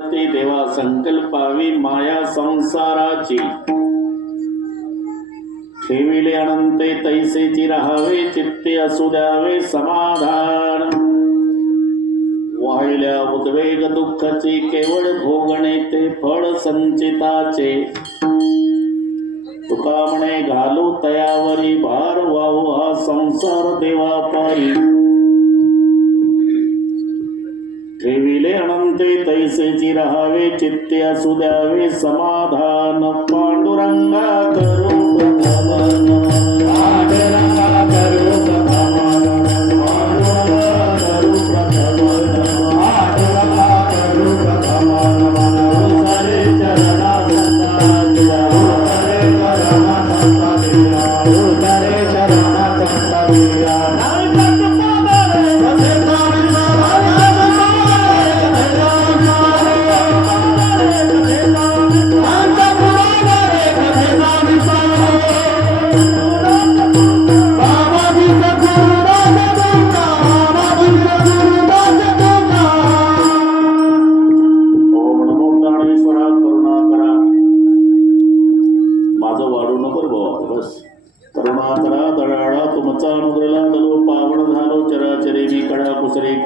ते देवा संकल्पावी माया संसाराची ठेविले अनंते तैसेची राहावे चित्ते असू द्यावे समाधान वाहिल्या उद्वेग दुःखाची केवळ भोगणे ते फळ संचिताचे तुका म्हणे घालू तयावरी भार वाहू हा संसार देवा पायी ठेविले अनंते तैसेची राहावे चित्ते असू द्यावे समाधान पांडुरंगा करू पांडुरंगा करू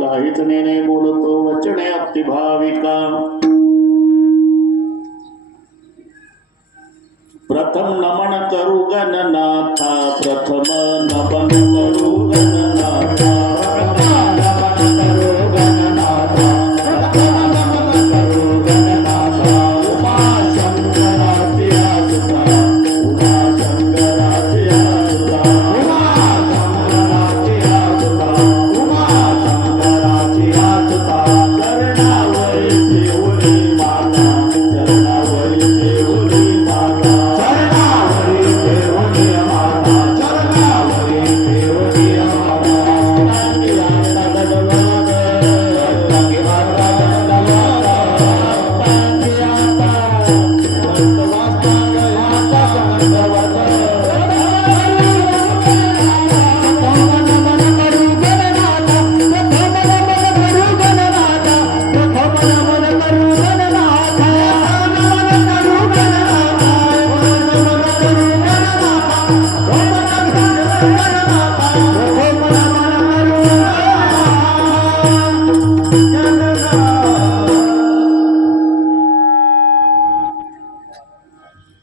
काहीच नेने बोलतो वचने अतिभाविका प्रथम नमन करू गणनाथा प्रथम नमन करू गणनाथा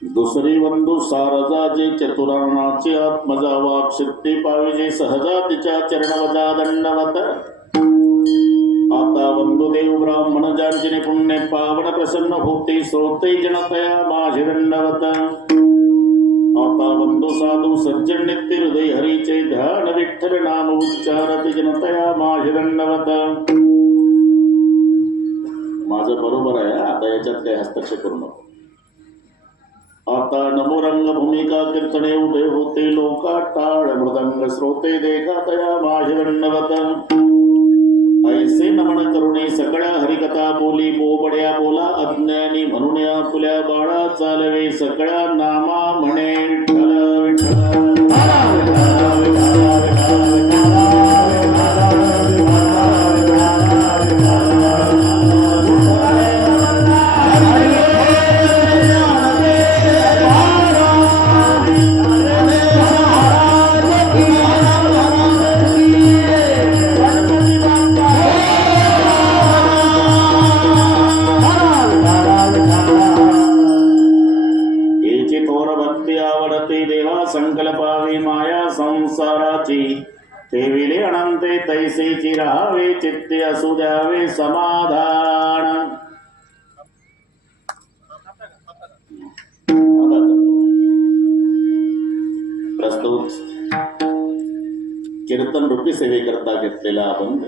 दुसरी बंधू सारजाचे चतुराणाचे आत्मजा वाप सिद्धी पाविजे सहजा तिच्या चरणवजा दंडवत आता बंधुदेव ब्राह्मण ज्यांचे पुण्य पावन प्रसन्न होते श्रोते जनतया माझे दंडवत आता बंधू साधू सज्जन नित्य हृदय हरीचे ध्यान विठ्ठल नाम उच्चारते जनतया माझे दंडवत माझं बरोबर आहे आता याच्यात काही हस्तक्षेप करू नको आता नमो रंग भूमिका कीर्तने उभे होते लोका टाळ मृदंग श्रोते देखा तया माझे दंडवत ऐसे नमन करुणे सगळ्या हरिकथा बोली बोबड्या बोला अज्ञानी म्हणून या तुल्या बाळा चालवे सगळ्या नामा म्हणे विठ्ठल विठ्ठल संकल्पावी माया संसाराची ठेविले अनंते तैसेची राहावे चित्ते असू द्यावे समाधान प्रस्तुत कीर्तन रूपी सेवेकरता घेतलेला अभंग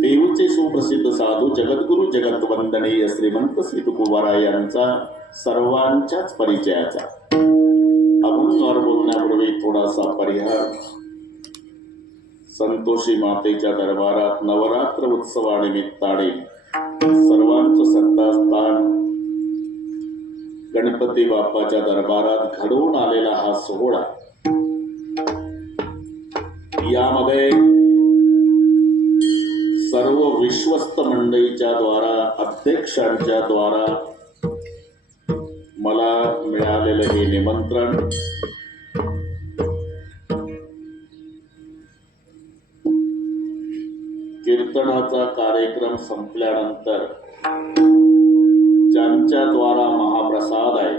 देऊचे सुप्रसिद्ध साधू जगद्गुरु जगतवंदनीय श्रीमंत श्री तुकोबाराय यांचा सर्वांच्याच परिचयाचा अभंगावर बोलण्यापूर्वी थोडासा परिहार संतोषी मातेच्या दरबारात नवरात्र उत्सवानिमित्ताने सर्वांचं श्रद्धास्थान गणपती बाप्पाच्या दरबारात घडवून आलेला हा सोहळा यामध्ये सर्व विश्वस्त मंडळीच्या द्वारा, अध्यक्षांच्या द्वारा मला मिळालेलं हे निमंत्रण कीर्तनाचा कार्यक्रम संपल्यानंतर ज्यांच्या द्वारा महाप्रसाद आहे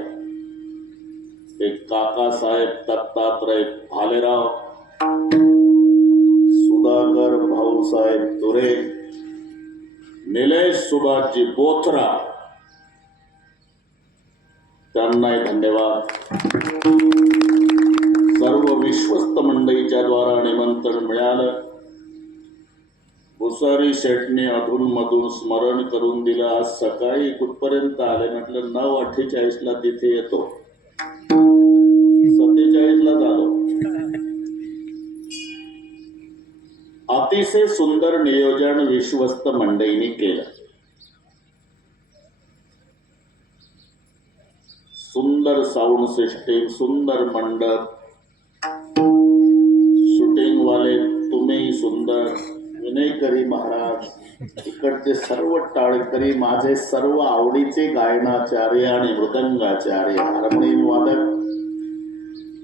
ते काकासाहेब दत्तात्रय भालेराव, सुधाकर भाऊसाहेब तुरे, निलेश सुभाषजी बोथरा, त्यांनाही धन्यवाद. सर्व विश्वस्त मंडळीच्या द्वारा निमंत्रण मिळालं. भुसारी शेटने अधून मधून स्मरण करून दिलं. आज सकाळी कुठपर्यंत आले म्हटलं 9:48 ला तिथे येतो, 47 ला झालो. अतिशय सुंदर नियोजन विश्वस्त मंडळींनी केलं. सुंदर साऊंड सिस्टीम, सुंदर मंडप, शूटिंग वाले तुम्ही सुंदर, विनयकरी महाराज, इकडचे सर्व टाळकरी, माझे सर्व आवडीचे गायनाचार्य आणि मृदंगाचार्य, हार्मोनियम वादक,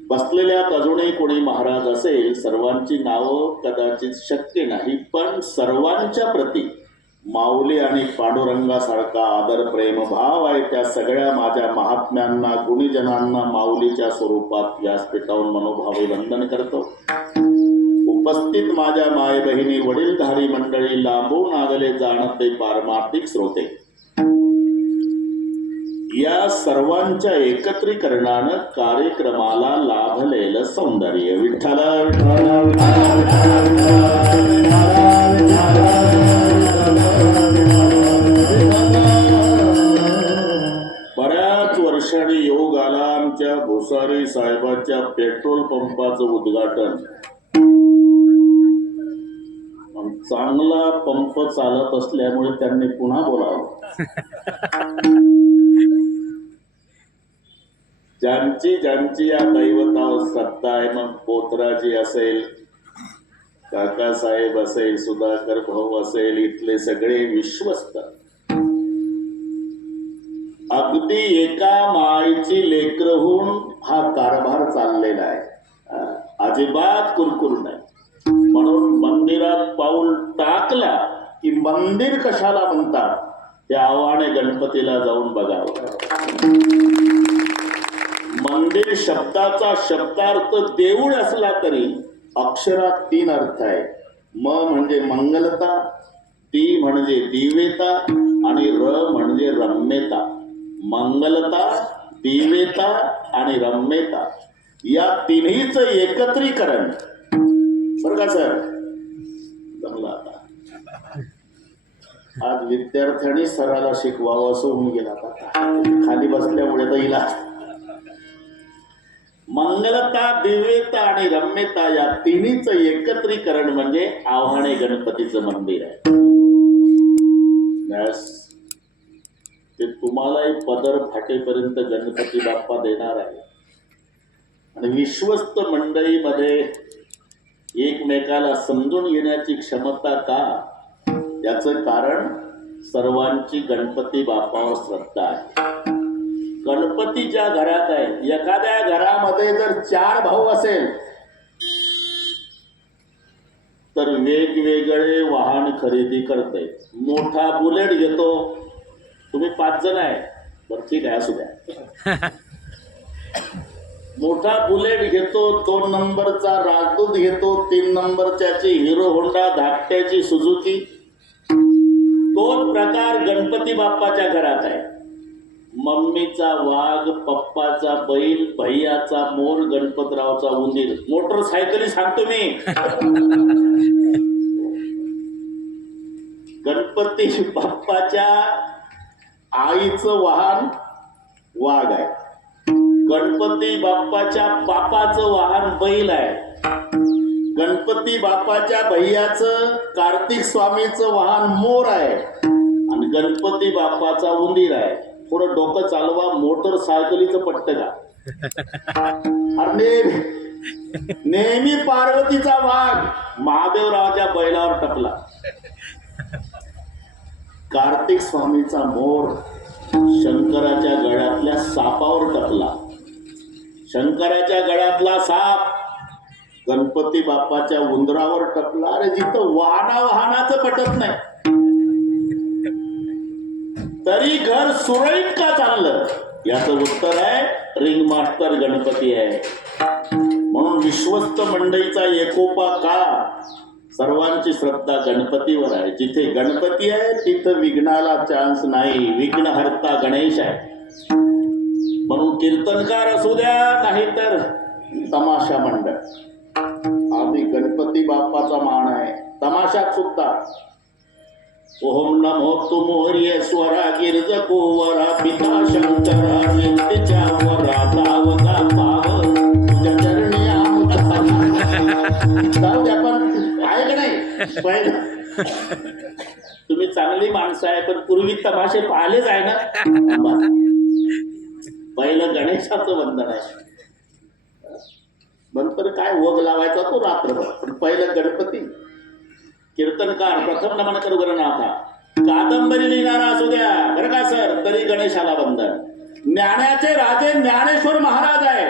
बसलेल्यात अजूनही कोणी महाराज असेल. सर्वांची नावं कदाचित शक्य नाही, पण सर्वांच्या प्रती माऊली आणि पांडुरंगासारखा आदर प्रेम भाव आहे. त्या सगळ्या माझ्या महात्म्यांना, गुणीजनांना माऊलीच्या स्वरूपात व्यासपीठावरून मनोभावे वंदन करतो. उपस्थित माझ्या माय बहिणी, वडीलधारी मंडळी, लांबून आगले जाणते पारमार्थिक श्रोते, या सर्वांच्या एकत्रीकरणानं कार्यक्रमाला लाभलेलं सौंदर्य. विठ्ठल बऱ्याच वर्षांनी योग आला. आमच्या भुसारी साहेबाच्या पेट्रोल पंपाचं उद्घाटन. चांगला पंप चालत असल्यामुळे त्यांनी पुन्हा बोलावं. ज्यांची ज्यांची या दैवतावर श्रद्धा आहे, मग पोतराजी असेल, काकासाहेब असेल, सुधाकर भाऊ असेल, इथले सगळे विश्वस्त, अगदी एका मायेची लेकरं होऊन हा कारभार चाललेला आहे. अजिबात कुरकुर नाही. म्हणून मंदिरात पाऊल टाकला की मंदिर कशाला म्हणतात त्या आव्हाने गणपतीला जाऊन बघावं. मंदिर शब्दाचा शब्दार्थ देऊळ असला तरी अक्षरात 3 अर्थ आहे. म म्हणजे मंगलता, ती म्हणजे दिव्यता आणि र म्हणजे रम्यता. मंगलता, दिव्यता आणि रम्यता या तिन्हीचं एकत्रीकरण. बरं का सर, जमलं. आता आज विद्यार्थ्यांनी सराला शिकवावं असं होऊन गेला. आता खाली बसल्यामुळे तर हिला मंगलता, दिव्यता आणि रम्यता या तिन्हीचं एकत्रीकरण म्हणजे आव्हाणे गणपतीचं मंदिर आहे. ते तुम्हालाही पदर फाटेपर्यंत गणपती बाप्पा देणार आहे. आणि विश्वस्त मंडळीमध्ये एकमेकाला समजून घेण्याची क्षमता का, याचं कारण सर्वांची गणपती बाप्पावर श्रद्धा आहे. गणपती ज्या घरात आहे, एखाद्या घरामध्ये जर 4 भाऊ असेल तर वेगवेगळे वाहन खरेदी करते. मोठा बुलेट घेतो. तुम्ही 5 जण आहे, बरं ठीक आहे असू द्या. मोठा बुलेट घेतो, 2 नंबरचा राजदूत घेतो, 3 नंबरच्याची हिरो होंडा, धाकट्याची सुझुकी. 2 प्रकार गणपती बाप्पाच्या घरात आहे. मम्मीचा वाघ, पप्पाचा बैल, भैयाचा मोर, गणपतरावचा उंदीर. मोटरसायकली सांगतो मी. गणपती बाप्पाच्या आईचं वाहन वाघ आहे. गणपती बाप्पाच्या बापाचं वाहन बैल आहे. गणपती बाप्पाच्या भैयाचं, कार्तिक स्वामीचं वाहन मोर आहे. आणि गणपती बाप्पाचा उंदीर आहे. थोडं डोकं चालवा, मोटरसायकलीचं पट्ट का. अरे नेहमी पार्वतीचा वाघ महादेवरावाच्या बैलावर टपला. कार्तिक स्वामीचा मोर शंकराच्या गळ्यातल्या सापावर टपला. शंकराच्या गळ्यातला साप गणपती बाप्पाच्या उंदरावर टपला. अरे जिथं वाहनाचं पटत नाही तरी घर सुरळीत का चाललं, याचं उत्तर आहे रिंग मास्टर गणपती आहे. म्हणून विश्वस्त मंडळीचा एकोपा का, सर्वांची श्रद्धा गणपतीवर आहे. जिथे गणपती आहे तिथं विघ्नाला चान्स नाही. विघ्नहर्ता गणेश आहे. म्हणून कीर्तनकार असू द्या नाहीतर तमाशा मंडळ, आधी गणपती बाप्पाचा मान आहे. तमाशात सुद्धा ओम नमो तुमोर्येश्वरा गिरज कोवरा पिता शंकरा नित्याच्या वरा दावगा पाव तुझ्या चरणी आमचा. जाऊ द्या पण आहे का नाही. तुम्ही चांगली माणसं आहे पण पूर्वी तमाशे पाहिलेच आहे ना. पहिलं गणेशाचं वंदन आहे. नंतर काय वग लावायचा तो रात्रभर, पण पहिलं गणपती. कीर्तनकार प्रथम नमन करू गणनाथा. कादंबरी लिहिणारा असू द्या बरं का सर, तरी गणेशाला वंदन. ज्ञानाचे राजे ज्ञानेश्वर महाराज आहे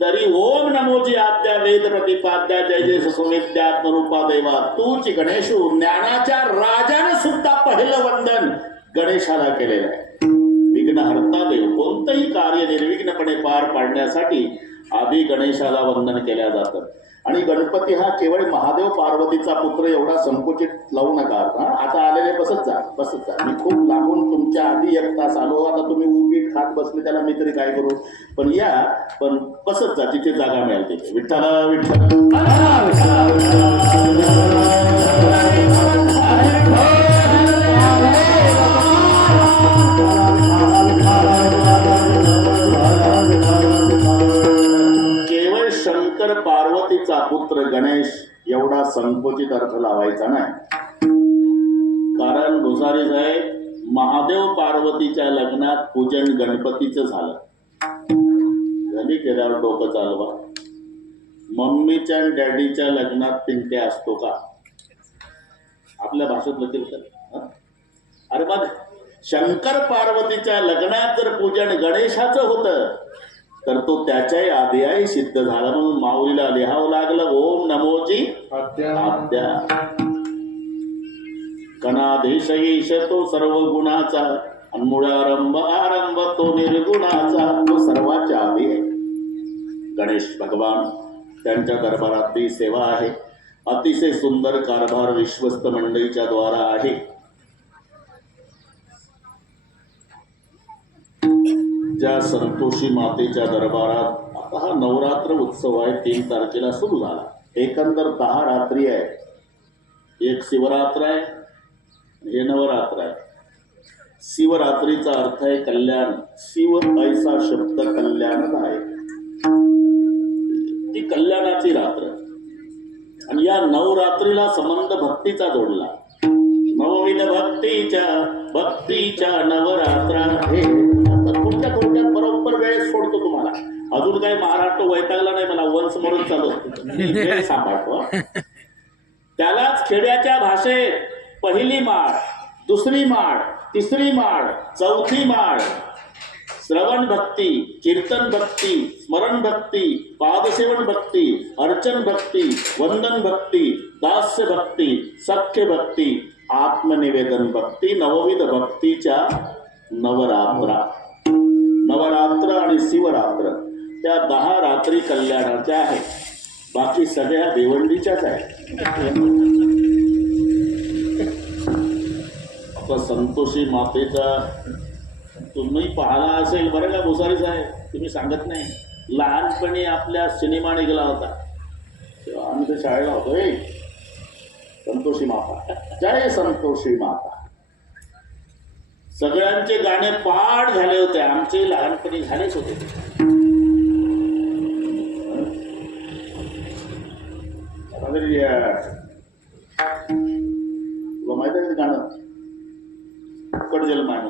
तरी ओम नमोजी आद्या वेद प्रतिपाद्या जय जय सुविद्यात्मरूपा देवा तूच गणेशू. ज्ञानाच्या राजाने सुद्धा पहिलं वंदन गणेशाला केलेलं आहे. विघ्नहर्ता देव. कोणतंही कार्य निर्विघ्नपणे पार पाडण्यासाठी आधी गणेशाला वंदन केल्या जातं. आणि गणपती हा केवळ महादेव पार्वतीचा पुत्र एवढा संकुचित लावू नका. आता आलेले बसत जा. मी खूप लांबून तुमच्या आधी 1 तास आलो. आता तुम्ही उभी खात बसले त्याला मी तरी काय करू. पण या, पण बसत जा जिथे जागा मिळेल तिथे. विठ्ठला विठ्ठल. शंकर पार्वतीचा पुत्र गणेश एवढा संकोचित अर्थ लावायचा नाही. कारण भुसारी साहेब, महादेव पार्वतीच्या लग्नात पूजन गणपतीचं झालं. घरी केल्यावर डोकं चालवा. मम्मीच्या आणि डॅडीच्या लग्नात पिंट्या असतो का? आपल्या भाषेतलं कीर्तन. अरे मग शंकर पार्वतीच्या लग्नात जर पूजन गणेशाचं होतं तर तो त्याच्याही आधी आहे सिद्ध झाला. म्हणून माऊलीला लिहावं लागलं ओम नमोजी आद्या. कणाधीश ईश तो सर्व गुणाचा, अनमुळारंभ आरंभ तो निर्गुणाचा. तो सर्वाच्या आधी आहे गणेश भगवान. त्यांच्या दरबारातली सेवा आहे. अतिशय सुंदर कारभार विश्वस्त मंडळीच्या द्वारा आहे. ज्या संतोषी मातेच्या दरबारात आता हा नवरात्र उत्सव आहे. 3 तारखेला सुरू झाला. एकंदर 10 रात्री आहे. एक शिवरात्र आहे, हे नवरात्र आहे. शिवरात्रीचा अर्थ आहे कल्याण. शिव ऐसा शब्द कल्याणच आहे. ती कल्याणाची रात्र. आणि या नवरात्रीला संबंध भक्तीचा जोडला. नवविध भक्तीच्या नवरात्रा हे थोडक्यात बरोबर वेळ सोडतो तुम्हाला. अजून काही महाराष्ट्र वैतागला नाही मला. वंश म्हणून चालू वेळ सांभाळतो. त्यालाच खेड्याच्या भाषेत पहिली माळ, दुसरी माळ, तिसरी माळ, चौथी माळ श्रवण भक्ती, कीर्तन भक्ती, स्मरण भक्ती, पादसेवन भक्ती, अर्चन भक्ती, वंदन भक्ती, दास्य भक्ती, सख्य भक्ती, आत्मनिवेदन भक्ती. नवविध भक्तीच्या नवरात्रा. नवरात्र आणि शिवरात्र त्या 10 रात्री कल्याणाच्या आहेत. बाकी सगळ्या भिवंडीच्याच आहेत. आता संतोषी मातेचा तुम्ही पाहिला असेल बरं का भुसारी साहेब, तुम्ही सांगत नाही. लहानपणी आपल्या सिनेमा निघाला होता तेव्हा आम्ही तर शाळेला होतो. संतोषी माता, जय संतोषी माता. सगळ्यांचे गाणे पाठ झाले होते. आमचे लहानपणी झालेच होते. तुला माहित आहे गाणं कडजल मायना.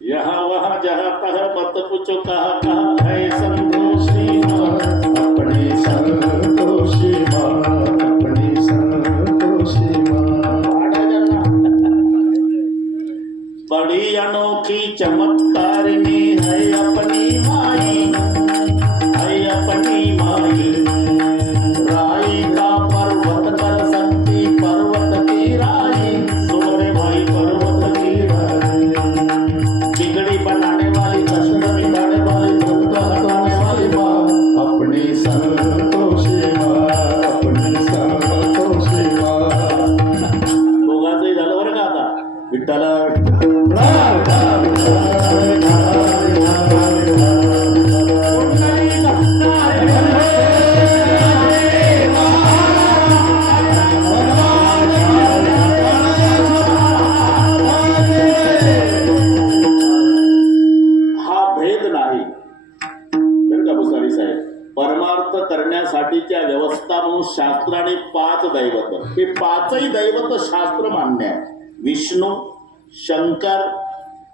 यहाँ वहाँ जहाँ तहाँ मत पूछो कहाँ कहाँ है संतोषी माँ. अपनी संतोषी माँ, अपनी संतोषी बड़ी अनोखी चमत्कारिणी है अपनी माई, है अपनी माई। राई का पर्वत कर सकती पर्वत की राई, सुन रे भाई पर्वत की राई। बिगड़ी बनाने वाली, कष्ट मिटाने वाली, दुख हटाने वाली माँ, अपनी संतोषी माँ, अपनी संतोषी माँ। दोघांचंही झालं बरं का आता. विठ्ठला परमार्थ करण्यासाठीच्या व्यवस्था म्हणून शास्त्राने 5 दैवत, हे 5ही दैवत शास्त्र मान्य आहे. विष्णू, शंकर,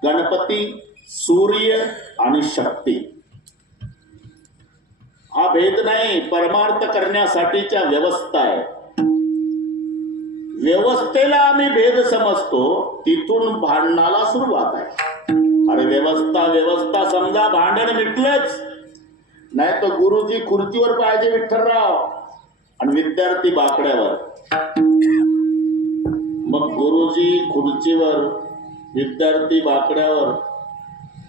गणपती, सूर्य आणि शक्ती. हा भेद नाही, परमार्थ करण्यासाठीच्या व्यवस्था आहे. व्यवस्थेला आम्ही भेद समजतो, तिथून भांडणाला सुरुवात आहे. अरे व्यवस्था व्यवस्था समजा, भांडण मिटलंच नाही तर गुरुजी खुर्चीवर पाहिजे विठ्ठलराव आणि विद्यार्थी बाकड्यावर. मग गुरुजी खुर्चीवर, विद्यार्थी बाकड्यावर.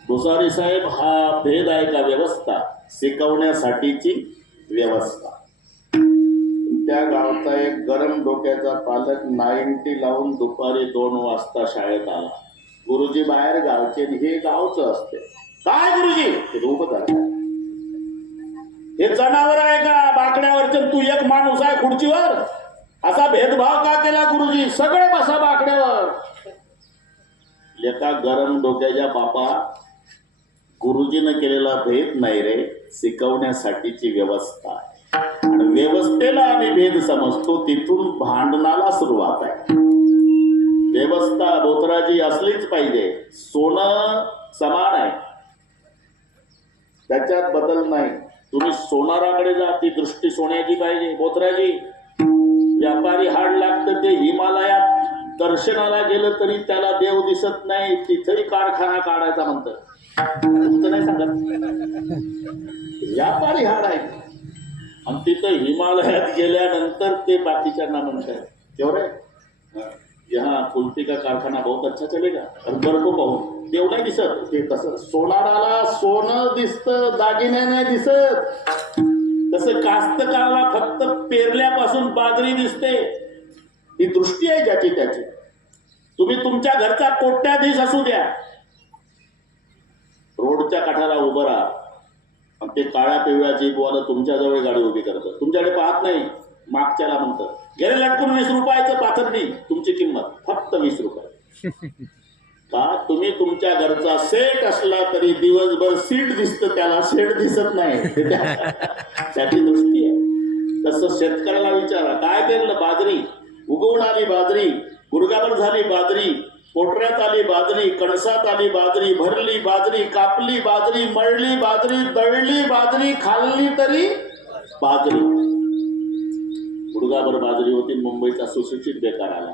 भुसारी साहेब, हा भेद आहे का व्यवस्था? शिकवण्यासाठीची व्यवस्था. त्या गावचा एक गरम डोक्याचा पालक 90 लावून दुपारी 2 वाजता शाळेत आला. गुरुजी बाहेर गावचे, हे गावचं असते. काय गुरुजी? ते उभं झालं. हे जनावर आहे का बाकड्यावरचे? तू एक माणूस आहे खुर्चीवर. असा भेदभाव का केला गुरुजी? सगळे बसा बाकड्यावर. लेका गरम डोक्याच्या बापा, गुरुजीनं केलेला भेद नाही रे, शिकवण्यासाठीची व्यवस्था आहे. आणि व्यवस्थेला आम्ही भेद समजतो, तिथून भांडणाला सुरुवात आहे. व्यवस्था बोतराजी असलीच पाहिजे. सोनं समान आहे, त्याच्यात बदल नाही. तुम्ही सोनाराकडे जा, ती दृष्टी सोन्याची पाहिजे. बोतराजी, व्यापारी हाड लागतं ते हिमालयात दर्शनाला गेलं तरी त्याला देव दिसत नाही, तिथेही कारखाना काढायचा म्हणतं. तुमचं नाही सांगत. व्यापारी हाड आहे आणि तिथं हिमालयात गेल्यानंतर ते बाकीच्यांना म्हणतात, तेवढे यहाँ कुल्फी का कारखाना बहुत अच्छा चलेगा. बरं पाहून देव नाही दिसत. ते कसं सोनाराला सोनं दिसतं, दागिने नाही दिसत. तसं कास्तकाराला फक्त पेरल्यापासून बाजरी दिसते. ही दृष्टी आहे ज्याची त्याची. तुम्ही तुमच्या घरचा कोट्याधीश असू द्या, रोडच्या काठाला उभं राहा आणि ते काळ्या पिवळ्या जीपवाला तुमच्याजवळ गाडी उभी करतं. तुमच्याकडे पाहत नाही, मागच्याला म्हणतं गेले लटकून 20 रुपयाचं पाथर्डी. तुमची किंमत फक्त 20 रुपये. का? तुम्ही तुमच्या घरचा सेट असला तरी दिवसभर सीट दिसतं, त्याला सेट दिसत नाही. त्याची दृष्टी आहे. तसं शेतकऱ्याला विचारा, काय पेरलं? बाजरी. उगवून आली बाजरी, गुडघाभर झाली बाजरी, पोटऱ्यात आली बाजरी, कणसात आली बाजरी, भरली बाजरी, कापली बाजरी, मळली बाजरी, दळली बाजरी, खाल्ली तरी बाजरी. गुडघाभर बाजरी होती. मुंबईचा सुशिक्षित बेकार आला.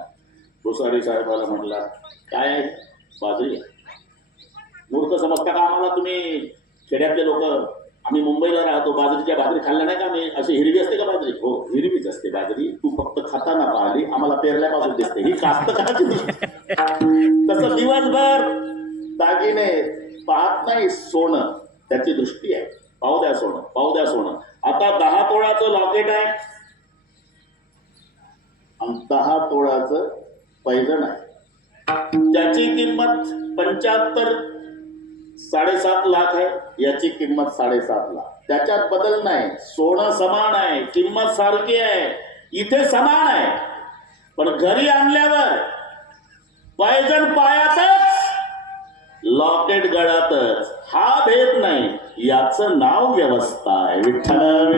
भुसारी साहेबाला म्हटला, काय बाजरी? मूर्ख समजता का आम्हाला तुम्ही? खेड्यातले लोक, आम्ही मुंबईला राहतो, बाजरीच्या भाकरी खाल्ल्या नाही का आम्ही? अशी हिरवी असते का बाजरी? हो, हिरवीच असते बाजरी. तू फक्त खाताना पाहिली, आम्हाला पेरल्यापासून दिसते. ही कास्तकाराची तसं दिवसभर दागिने पाहत नाही, सोनं त्याची दृष्टी आहे. पाहू द्या सोनं, पाहू द्या सोनं. आता 10 तोळाचं लॉकेट आहे आणि 10 तोळाचं पैंजण आहे. त्याची किंमत 75 7.5 लाख आहे, याची किंमत 7.5 लाख. त्याच्यात बदल नाही. सोनं समान आहे, किंमत सारखी आहे, इथे समान आहे. पण घरी आणल्यावर पैंजण पायातच, लॉकेट गळ्यातच. हा भेद नाही, याचं नाव व्यवस्था आहे. विठ्ठल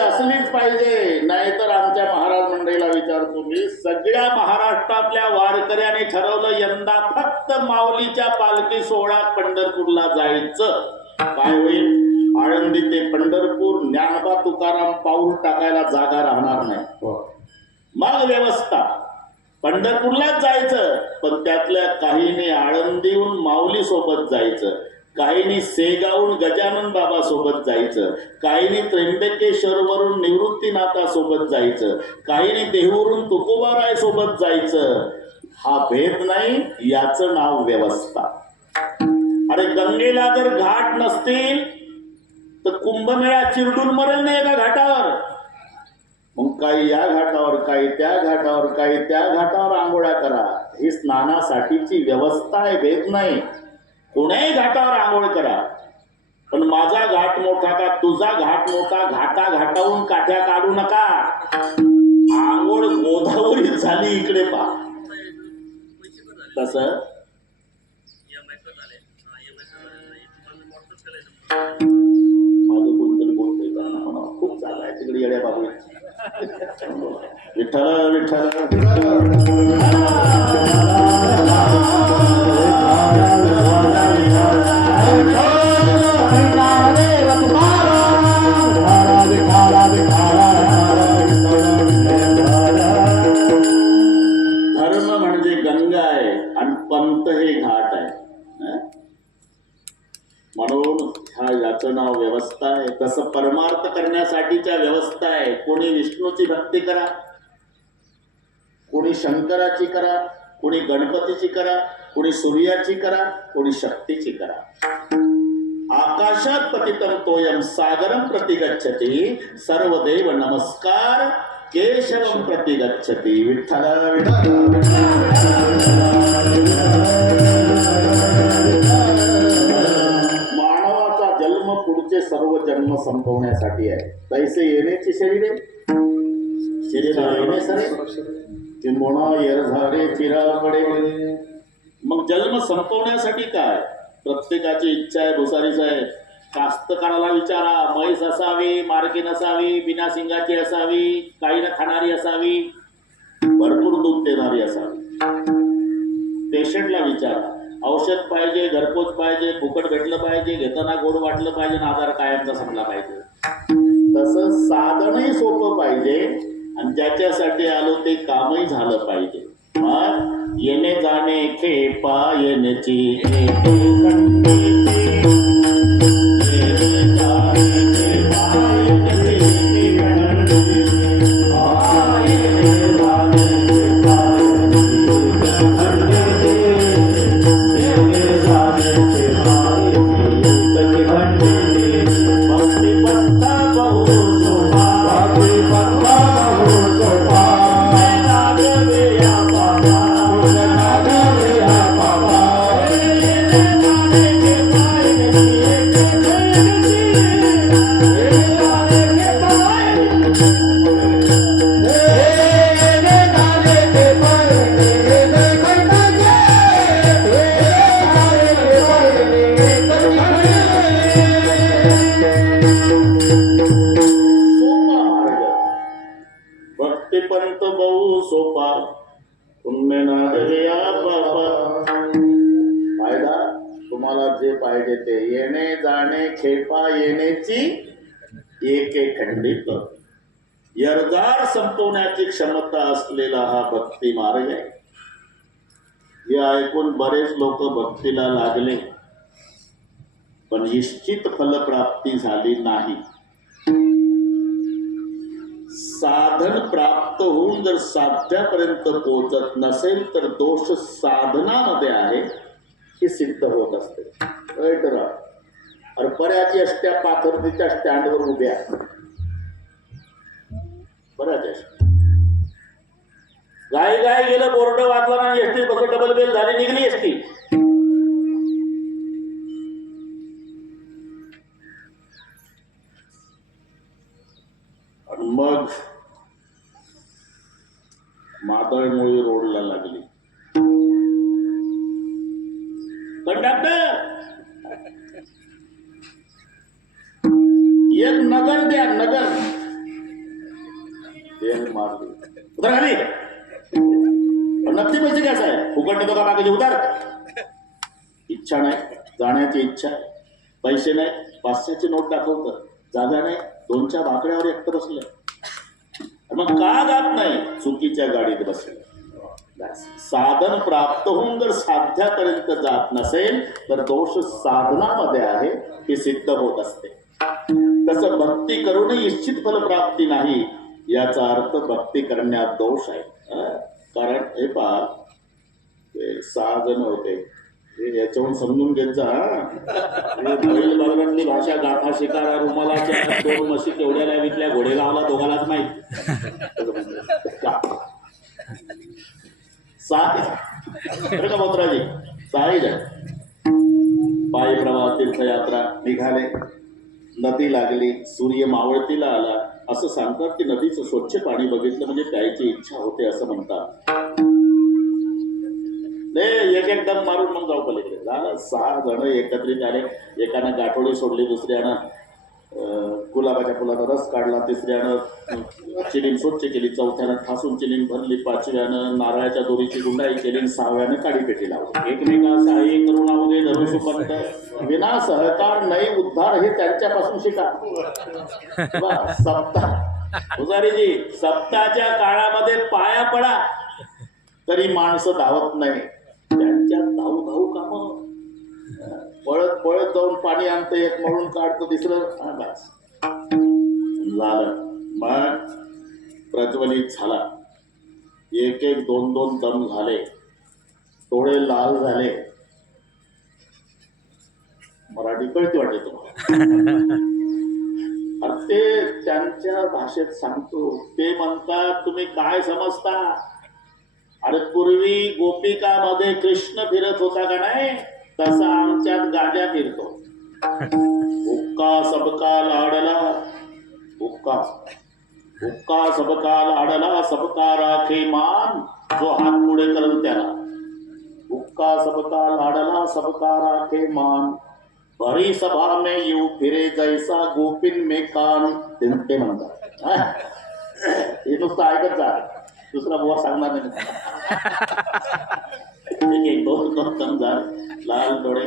असलीच पाहिजे. नाहीतर आमच्या महाराज मंडळीला विचारतो मी, सगळ्या महाराष्ट्रातल्या वारकऱ्याने ठरवलं यंदा फक्त माऊलीच्या पालखी सोहळ्यात पंढरपूरला जायचं. काय होईल? आळंदी ते पंढरपूर ज्ञानोबा तुकाराम पाऊल टाकायला जागा राहणार नाही. मग व्यवस्था पंढरपूरलाच जायचं, पण त्यातल्या काहींनी आळंदीहून माऊली सोबत जायचं, काहींनी सेगावून गजानन बाबा सोबत जायचं, काहींनी त्र्यंबकेश्वरवरून निवृत्तीनाथा सोबत जायचं, काहींनी देहूवरून तुकोबाराय सोबत जायचं. हा भेद नाही, याचं नाव व्यवस्था. अरे गंगेला जर घाट नसतील तर कुंभमेळा चिरडून मरेल नाही एका घाटावर. मग काही या घाटावर, काही त्या घाटावर, काही त्या घाटावर आंघोळ्या करा. ही स्नानासाठीची व्यवस्था आहे, भेद नाही. कोण्याही घाटावर आंघोळ करा, पण माझा घाट मोठा का तुझा घाट मोठा, घाटा घाटावून काठ्या काढू नका. आंघोळ गोदावरी झाली इकडे पा. तस माझं कोणतरी बोलतोय त्यांना म्हणा, खूप चालू आहे तिकडे येड्या बाबू. विठ्ठल विठ्ठल धर्म म्हणजे गंगा आहे आणि पंत हे घाट आहे. म्हणून याचं नाव व्यवस्था आहे. तसं परमार्थ करण्यासाठीच्या व्यवस्था आहे. कोणी विष्णूची भक्ती करा, कोणी शंकराची करा, कोणी गणपतीची करा, कोणी सूर्याची करा, कोणी शक्तीची करा. आकाशात पतितं तोयम सागरं प्रति गच्छति, सर्वदेव नमस्कार केशवं प्रति गच्छति. विठ्ठल मानवाचा जन्म पुढचे सर्व जन्म संपवण्यासाठी आहे. तैसे येण्याची शरीर येणे सरे किंबोणा येर झाले चिरापडे. मग जन्म संपवण्यासाठी काय? प्रत्येकाची इच्छा आहे, भुसारीच आहे. कास्तकाराला विचारा, म्हैस असावी, मार्गी नसावी, बिना सिंगाची असावी, काही न खाणारी असावी, भरपूर दूध देणारी असावी. पेशंटला विचारा, औषध पाहिजे, घरपोच पाहिजे, फुकट भेटलं पाहिजे, घेताना गोड वाटलं पाहिजे, आधार कायमचा संपला पाहिजे. तसं साधनही सोपं पाहिजे आणि ज्याच्यासाठी आलो ते कामही झालं पाहिजे. मग येणे जाणे खेपा येण्याची भक्तीपर्यंत बहु सोपा फायदा तुम्हाला जे पाहिजे ते. येणे जाणे खेपा येण्याची एक एक खंडित यर्दार संपवण्याची क्षमता असलेला हा भक्ती मार्ग आहे. हे ऐकून बरेच लोक भक्तीला लागले, पण निश्चित फलप्राप्ती झाली नाही. साधन प्राप्त होऊन जर साध्यापर्यंत पोहोचत नसेल तर दोष साधनामध्ये आहे हे सिद्ध होत असते. बऱ्याच एसट्या पाथर्डीच्या स्टँडवर उभ्या, बऱ्याच एसट्या गाय गाय गेलं, बोर्ड वाजला आणि एसटी बघ डबल बेल झाली, निघली एसटी. मग मादळमुळी रोडला लागली. कंडक्टर एक नगर द्या, नगर. मारली उतर खाली. नक्की पैसे घ्यायचं आहे, फुकट देतो का बाकीचे उतर. इच्छा नाही, जाण्याची इच्छा, पैसे नाही, 500ची नोट दाखवतं, जागा नाही, दोनच्या बाकड्यावर एकटं बसलं. मग का जात नाही? चुकीच्या गाडीत बसलं. साधन प्राप्त होऊन जर साध्यापर्यंत जात नसेल तर दोष साधनामध्ये आहे, हे सिद्ध होत असते. तसं भक्ती करूनही इच्छित फलप्राप्ती नाही, याचा अर्थ भक्ती करण्यात दोष आहे. कारण हे पहा, 6 जण होते, हे याच्याहून समजून घेत जा. बैलबळवंती भाषा, गाठा शिकारा, रुमालाच्या 2 म्हशी केवढ्याला विकल्या, घोडेगावला दोघालाच माहित. 6 बरं का मोत्राजी, 6 जण पायी प्रवास तीर्थयात्रा निघाले. नदी लागली, सूर्य मावळतीला आला. असं सांगतात की नदीचं स्वच्छ पाणी बघितलं म्हणजे प्यायची इच्छा होते असं म्हणतात. एक एक दम मारून मग जाऊ पलीकडे. झालं 6 जण एकत्रित आले. एकानं गाठोडी सोडली, दुसऱ्यानं गुलाबाच्या फुलाचा रस काढला, तिसऱ्यानं चिलीम स्वच्छ केली, चौथ्यानं ठासून चिलीम भरली, 5व्यानं नारळाच्या दोरीची गुंडाई केली, 6व्यानं काडी पेटी लावली. एकमेका सहाय्य करून आवडे धरू सुपंत, विना सहकार नाही उद्धार, हे त्यांच्यापासून शिका. सप्ताह पुजारीजी, सप्ताहाच्या काळामध्ये पाया पडा तरी माणसं धावत नाही. त्यांच्या धाऊ धाऊ काम, पळत पळत जाऊन पाणी आणतं, एक मळून काढतो, तिसरं बस झालं. मग प्रज्वलित झाला. एक एक 2-2 दम झाले, डोळे लाल झाले. मराठी कळते वाटते तुम्हाला. अरे ते त्यांच्या भाषेत सांगतो. ते म्हणतात, तुम्ही काय समजता? अरे पूर्वी गोपिकामध्ये कृष्ण फिरत होता का नाही, तसा आमच्यात गाजा फिरतो. हुक्का सबका लाडला, हुक्का हुक्का सबका लाडला, सबका राखे मान, जो हात पुढे करेल त्याला. हुक्का सबका लाडला, सबका राखे मान, भरी सभा में येऊ फिरे जैसा गोपीन में कान. ते म्हणतात. हे नुसतं ऐकत जा, दुसरा बुवा सांगणार नाही. एक 2 समजा, लाल डोळे,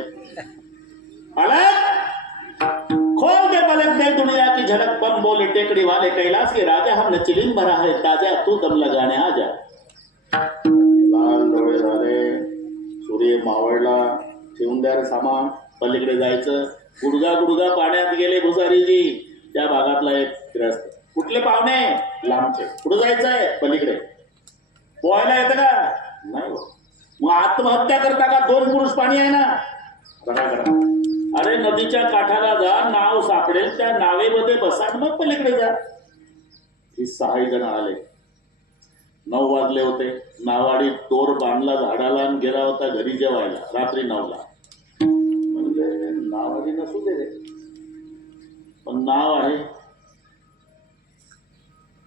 खोल के पलक दे दुनिया की झलक, पन बोले टेकड़ी वाले कैलाश के राजा, हमने चिलिम भरा है ताजा, तू दम लगाने आ जा. लाल डोळे झाले, सूर्य मावळला. ठेवून द्या रे सामान, पलीकडे जायचं. गुडगा गुडगा पाण्यात गेले भुसारीजी. त्या भागातला एक ग्रस्त. कुठले पाहुणे? लांबचे. कुठं जायचंय? पलीकडे. पोहायला येतं का? नाही. मग आत्महत्या करता का? 2 पुरुष पाणी आहे ना. करा करा. अरे नदीच्या काठाला जा, नाव सापडेल, त्या नावेमध्ये बसा, मग पलीकडे जा. ही 6 जण आले. 9 वाजले होते. नावाडी दोर बांधला झाडाला आणि गेला होता घरी जेवायला रात्री 9ला. म्हणजे नावाडी नसू दे रे, पण नाव आहे,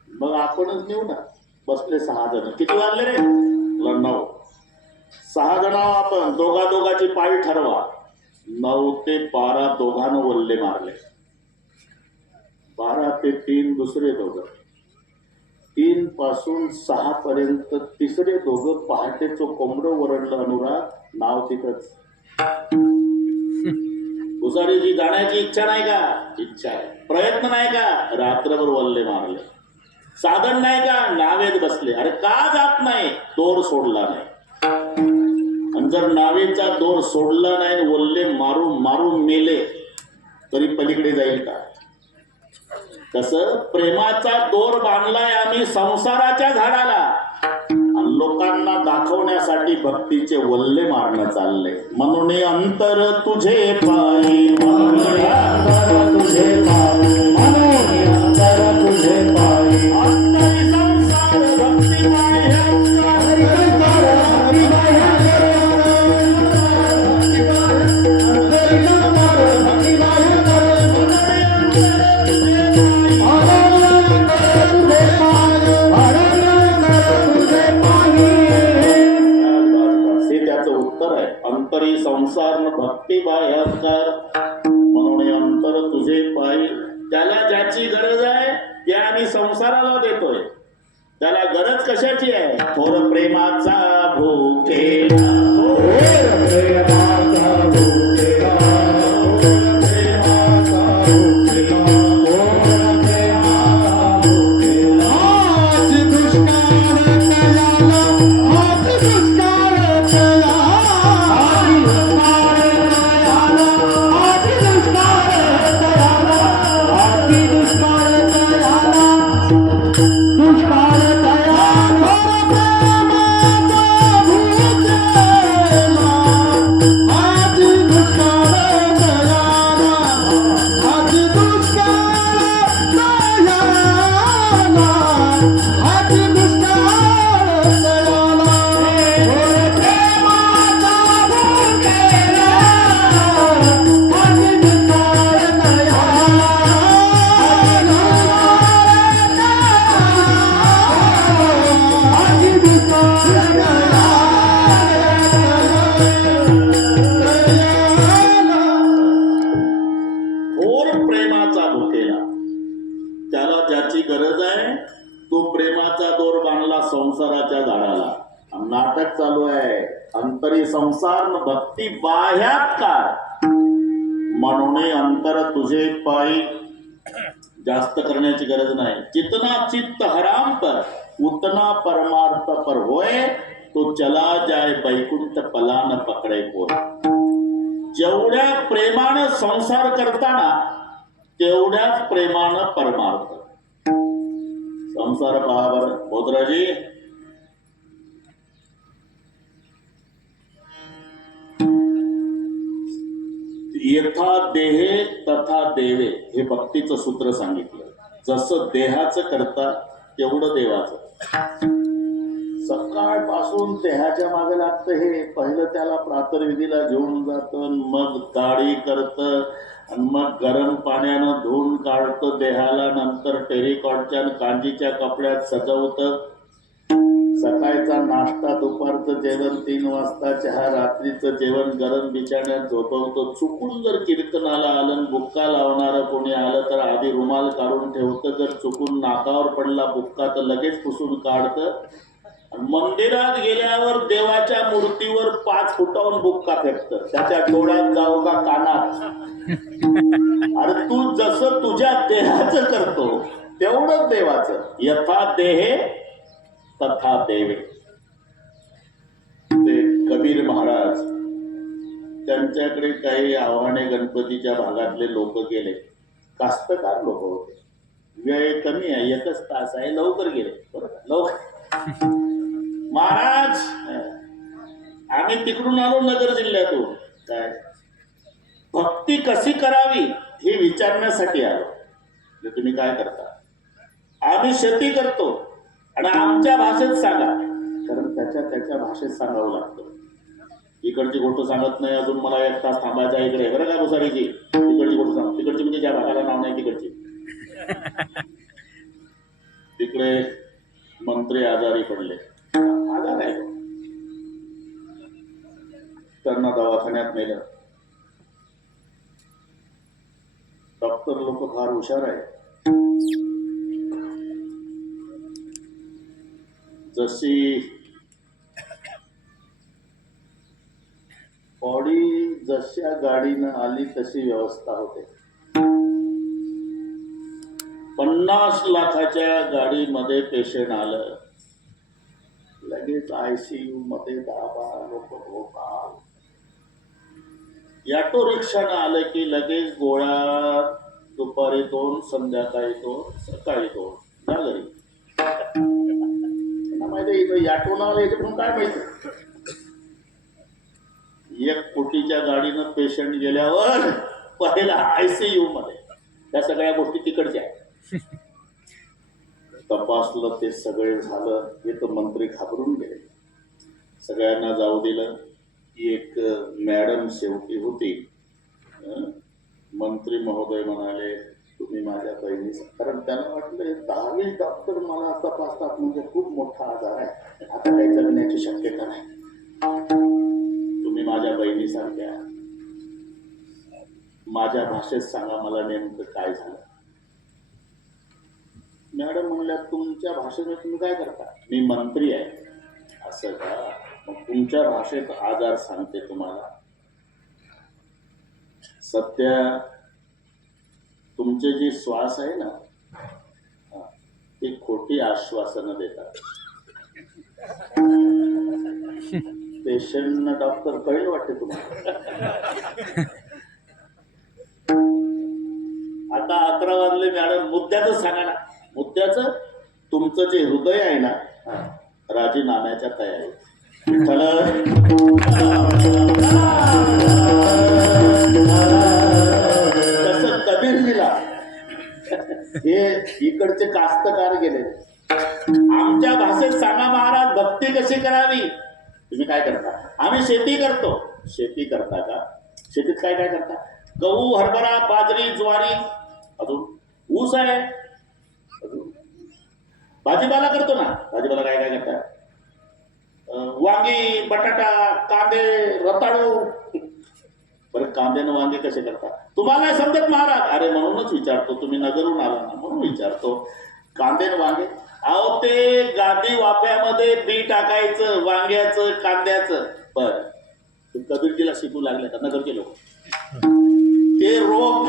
मग आपणच नेऊ ना. बसले 6 जण. किती वाजले रे? 9. 6 जण आपण. दोघाची पाळी ठरवा. 9 ते 12 दोघांना वल्ले मारले. 12 ते 3 दुसरे दोघं. 3 पासून 6 पर्यंत तिसरे दोघं. पहाटेचं कोंबडं वरडलं अनुराग. नाव तिथंच. भुसारीजी जाण्याची इच्छा नाही का? इच्छा आहे. प्रयत्न नाही का? रात्रभर वल्ले मारले. साधन नाही का? नावेत बसले. अरे का जात नाही? दोर सोडला नाही. आणि जर नावेचा दोर सोडला नाही, वल्ले मारून मारून मेले तरी पलीकडे जाईल का? कसं प्रेमाचा दोर बांधलाय आम्ही संसाराच्या झाडाला, आणि लोकांना दाखवण्यासाठी भक्तीचे वल्ले मारणं चाललंय. म्हणून अंतर तुझे पायी, म्हणून अंतर तुझे पायी, म्हणून अंतर तुझे पायी, अंतरी संसार भक्ती माय संसार भक्ती बाह्याकार. म्हणून अंतर तुझे पायी. त्याला ज्याची गरज आहे ते आम्ही संसाराला देतोय. त्याला गरज कशाची आहे? थोर प्रेमाचा भूकेला, प्रेमाचा भूकेला, ज्याची गरज आहे तो प्रेमाचा दोर बांधला संसाराच्या झाडाला. नाटक चालू आहे अंतरी संसार न भक्ती बाह्यात काय, म्हणून अंतर तुझे पायी. जास्त करण्याची गरज नाही. जितना चित्त हराम पर उतना परमार्थ पर होय, तो चला जाय बैकुंठ पलान पकडे पोर. जेवढ्या प्रेमानं संसार करताना तेवढ्याच प्रेमानं परमार्थ. संसार पहा बरं बोधराजी, यथा देहे तथा देवे हे भक्तीचं सूत्र सांगितलं. जसं देहाचं करता तेवढं देवाचं. सकाळपासून देहाच्या मागे लागतं. हे पहिलं त्याला प्रातर्विधीला घेऊन जातं, मग गाडी करतं, आणि मग गरम पाण्यानं धुवून काढतं देहाला. नंतर टेरिकॉटच्या कांजीच्या कपड्यात सजवतं. सकाळचा नाश्ता, दुपारचं जेवण, 3 वाजता चहा, रात्रीचं जेवण गरम बिछाण्यात झोपवतं. चुकून जर कीर्तनाला आलं, बुक्का लावणारं कोणी आलं तर आधी रुमाल काढून ठेवतं. जर चुकून नाकावर पडला बुक्का तर लगेच पुसून काढतं. मंदिरात गेल्यावर देवाच्या मूर्तीवर 5 फुटावून बुक्का फेकतं. त्याच्या डोळ्यात जाऊ का कानात. अरे तू जसं तुझ्या देहाचं करतो तेवढंच देवाचं. यथा देहे तथा देवे. ते कबीर महाराज, त्यांच्याकडे काही आव्हाने गणपतीच्या भागातले लोक गेले. कास्तकार लोक होते. वेळ कमी आहे, 1च तास आहे, लवकर गेले. बरोबर लवकर. महाराज आम्ही तिकडून आलो नगर जिल्ह्यातून. काय भक्ती कशी करावी हे विचारण्यासाठी आलो. तुम्ही काय करता? आम्ही शेती करतो आणि आमच्या भाषेत सांगा. कारण त्याच्या भाषेत सांगावं लागतं. इकडची गोष्ट सांगत नाही. अजून मला 1 तास थांबायचा इकडे. बरं का मुसारीची? तिकडची गोष्ट सांग. तिकडची म्हणजे ज्या भागाला नाव नाही तिकडची. तिकडे मंत्री आजारी पडले. आजार आहे, त्यांना दवाखान्यात नेलं. डॉक्टर लोक फार हुशार आहे. जशी बॉडी जशा गाडीनं आली तशी व्यवस्था होते. 50 लाखाच्या गाडीमध्ये पेशंट आलं, लगेच ICU मध्ये 10-12 लोक होतात. ऑटो रिक्षानं आलं की लगेच गोळ्या, दुपारी 2, संध्याकाळी 2, सकाळी 2, जा घरी. माहिती ऑटोनं आलं याच्याकडून काय माहिती. 1 कोटीच्या गाडीनं पेशंट गेल्यावर पहिला ICU मध्ये. त्या सगळ्या गोष्टी तिकडच्या आहेत. तपासलं, ते सगळे झालं. हे तर मंत्री घाबरून गेले. सगळ्यांना जाऊ दिलं. एक मॅडम शेवटी होती. मंत्री महोदय म्हणाले, तुम्ही माझ्या बहिणीचा, कारण त्यांना वाटलं 10 डॉक्टर मला तपासतात म्हणजे खूप मोठा आजार आहे, आता काही जगण्याची शक्यता नाही. तुम्ही माझ्या बहिणीसारख्या, माझ्या भाषेत सांगा मला नेमकं काय झालं. मॅडम म्हणल्या, तुमच्या भाषेत तुम्ही काय करता? मी मंत्री आहे. असं का? मग तुमच्या भाषेत आजार सांगते तुम्हाला. सध्या तुमचे जे श्वास आहे ना, ती खोटी आश्वासनं देतात. पेशंटना डॉक्टर कळेल वाटते तुम्हाला. आता 11 वाजले मॅडम, मुद्द्याचं सांगा ना. मुद्द्याचं तुमचं जे हृदय आहे ना, राजीनाम्याच्या तयारीत. तसं कबीरजीला हे इकडचे कास्तकार गेले. आमच्या भाषेत सांगा महाराज, भक्ती कशी करावी. तुम्ही काय करता? आम्ही शेती करतो. शेती करता का? शेतीत काय काय करता? गहू, हरभरा, बाजरी, ज्वारी, अजून ऊस आहे. अजून भाजीपाला करतो ना. भाजीपाला काय काय करता? वांगी, बटाटा, कांदे, रताळू. बरं कांद्यानं वांगे कसे करता तुम्हाला नाही समजत महाराज? अरे म्हणूनच विचारतो, तुम्ही नगरून आला ना म्हणून विचारतो. कांद्यानं वांगे, अहो ते गादी वाफ्यामध्ये बी टाकायचं वांग्याचं कांद्याचं. बर कबीरजीला शिकू लागले का नगरचे लोक? ते रोप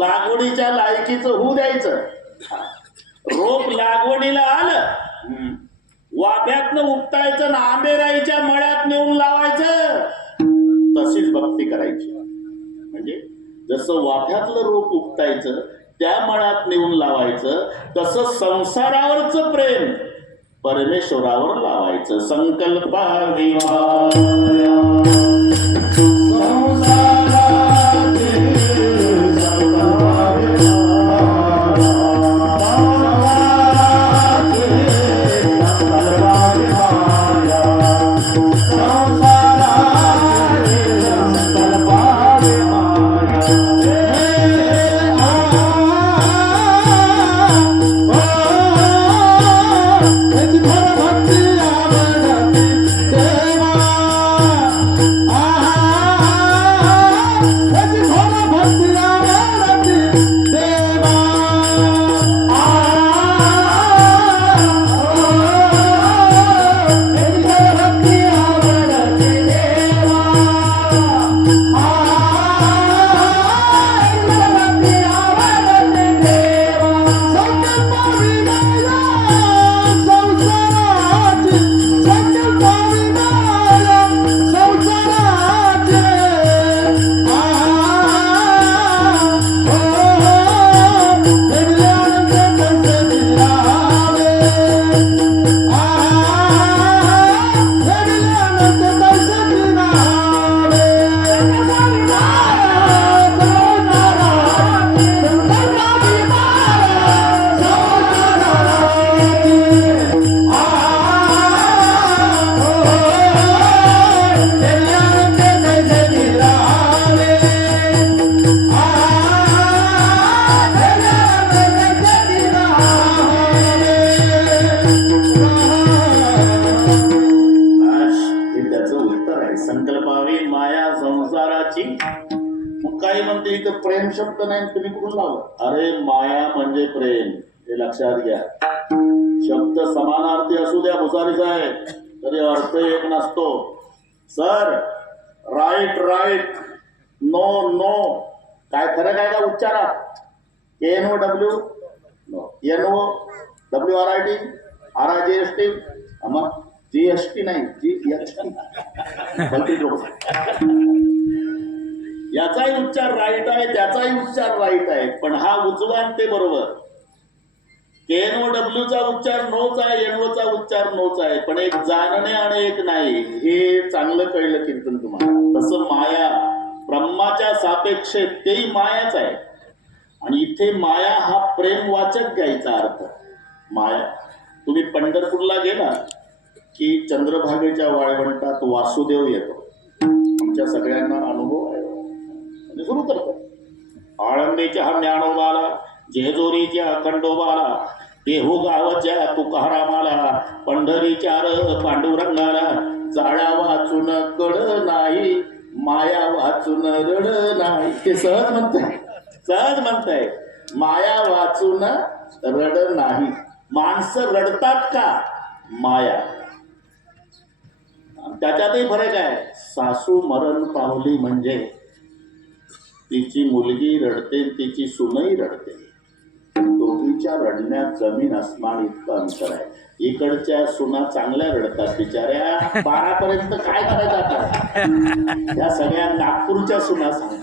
लागवडीच्या लायकीचं होऊ द्यायचं. रोप लागवडीला आलं वाफ्यातनं उपटायचं ना आंबेराईच्या मळ्यात नेऊन लावायचं. तशीच भक्ती करायची. म्हणजे जसं वाफ्यातलं रोप उपटायचं त्या मळ्यात नेऊन लावायचं, तसं संसारावरचं प्रेम परमेश्वरावर लावायचं. संकल्पावी प्रेम शब्द नाही तुम्ही कुठून लावलं? अरे माया म्हणजे प्रेम, हे लक्षात घ्या. शब्द समानार्थी असू द्या भुसारी साहेब, तरी अर्थ एक नसतो. Sir right right, no no, काय फरक आहे का उच्चारात? KNOW नो, NO WRIT RIGST, मग GST नाही GST. याचाही उच्चार राईट आहे, त्याचाही उच्चार राईट आहे, पण हा उजवा ते बरोबर. KNOW चा उच्चार नोच आहे, NO चा उच्चार नोच आहे, पण एक जाणणे आणि एक नाही, हे चांगलं कळलं कीर्तन तुम्हाला. तसं माया ब्रह्माच्या सापेक्षेत तेही मायाच आहे. आणि इथे माया हा प्रेमवाचक घ्यायचा अर्थ. माया, तुम्ही पंढरपूरला गेला की चंद्रभागेच्या वाळवंटात वासुदेव येतो. आमच्या सगळ्यांना अनुभव आहे. सुरू करतो. आळंदीच्या ज्ञानोबाला, जेजुरीच्या खंडोबाला, देहू गावच्या तुकारामाला, पंढरीच्या पांडुरंगाला, जाळा वाचून कड नाही, माया वाचून रड नाही. ते सहज म्हणताय, सहज म्हणताय, माया वाचून रड नाही. माणसं रडतात का? माया. त्याच्यातही फरक आहे. सासू मरण पावली म्हणजे तिची मुलगी रडते, तिची सुनही रडते. दोघीच्या रडण्यात जमीन अस्मान इतकं अंतर आहे. इकडच्या सुना चांगल्या रडतात बिचाऱ्या, 12 पर्यंत काय करायचं आता? या सगळ्या नागपूरच्या सुना सांग.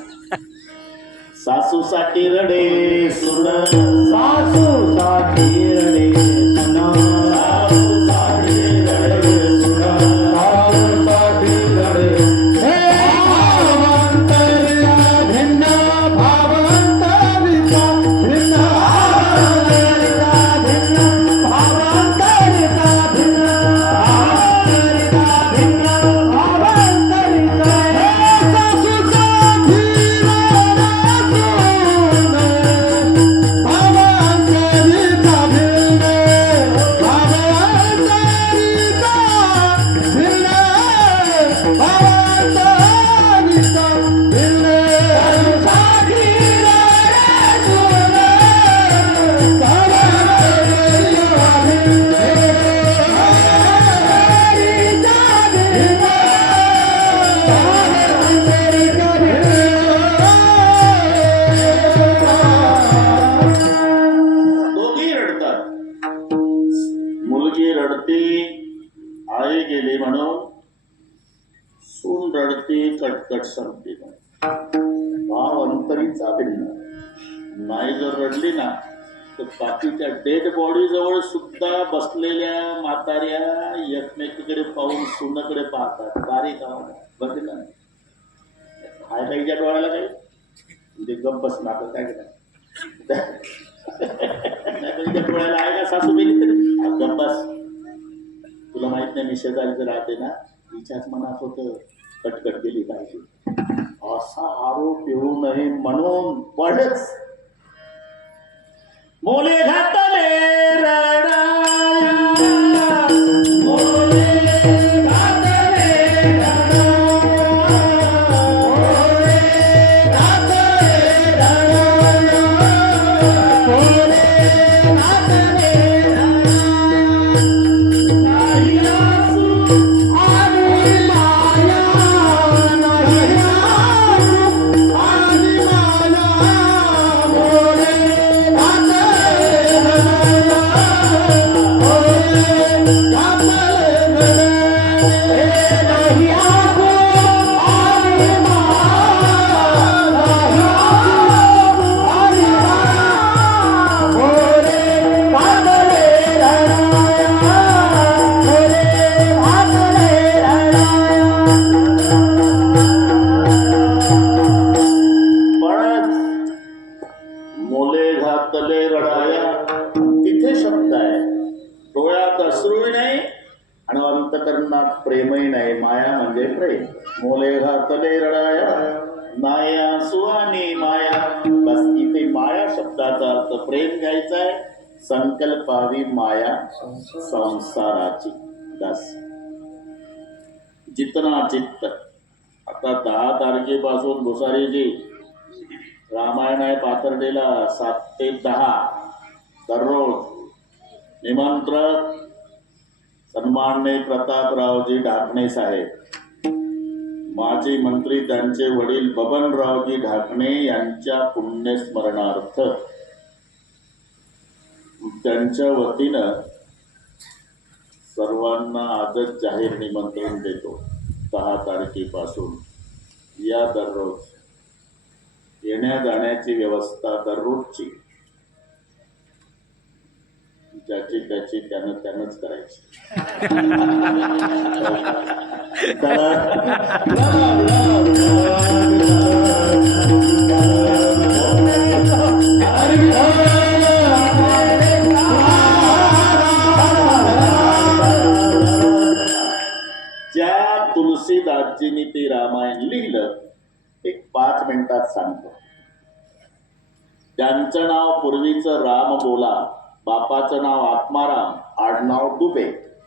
सासूसाठी रडे सुन, सासूसाठी रडे सुन, सासूसाठी रडे सुन, सासूसाठी रडे. गेली म्हणून सून रडते कटकट संपली भाव अंतरीचा भिन्न. नाही जर रडली ना तर बाकीच्या डेड बॉडी जवळ सुद्धा बसलेल्या म्हाताऱ्या एकमेकीकडे पाहून सुनाकडे पाहतात. बारीक बघितलं नाही हाय पाहिजे डोळ्याला काही म्हणजे गप बसणार तर काय केलं डोळ्याला आहे का सासू गेली तरी गप बस. तुला माहित नाही मी शेजारीचं राहते ना तिच्याच मनात होतं कटकट गेली पाहिजे असा आरोप येऊ नये म्हणून पडच मोले घातले रडाया मोले घातले रडाया मोले घातले रडाया मोले घातले रडाया आणि माया नाही आणि माया मोले मोले घातले रडाया तिथे शब्द आहे. डोळ्यात अश्रूही नाही आणि अंतकरणात प्रेमही नाही. माया म्हणजे प्रेम. मोले घातले रडाया माया सुवानी माया. बस इथे माया शब्दाचा अर्थ प्रेम घ्यायचा आहे. संकल्पावी माया संसाराची. बस जितना चित्त. आता 10 तारखेपासून भुसारीजी रामायण आहे पाथर्डीला 7 ते 10 दररोज. निमंत्रक सन्माननीय प्रतापरावजी ढाकणे साहेब, माजी मंत्री त्यांचे वडील बबनरावजी ढाकणे यांच्या पुण्यस्मरणार्थ त्यांच्या वतीनं सर्वांना आजच जाहीर निमंत्रण देतो. 10 तारखेपासून या दररोज येण्या जाण्याची व्यवस्था दररोजची ज्याची त्याची त्यानंच करायची. ज्या तुलसीदासजींनी ते रामायण लिहिलं एक 5 मिनिटात सांगतो. त्यांचं नाव पूर्वीचं राम बोला, बापाचं नाव आत्माराम, आडनाव दुबे,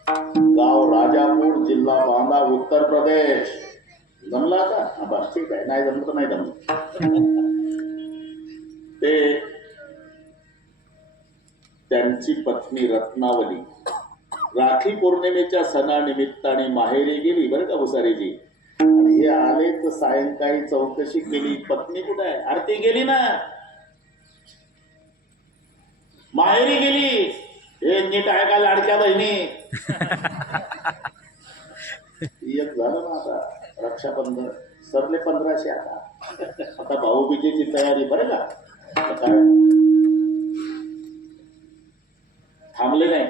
गाव राजापूर, जिल्हा बांदा, उत्तर प्रदेश. जमला का? बस ठीक आहे. नाही जमलं तर नाही जमलं. ते त्यांची पत्नी रत्नावली राखी पौर्णिमेच्या सणानिमित्ताने माहेरी गेली बरं का भुसारीजी. आणि हे आले तर सायंकाळी चौकशी केली पत्नी कुठे आहे. आरती गेली ना माहेरी गेली. हे नीट आहे का लाडक्या बहिणी. एक झालं ना आता रक्षाबंधन सरले 1500. आता भाऊबीजेची तयारी बरं का. काय थांबले नाही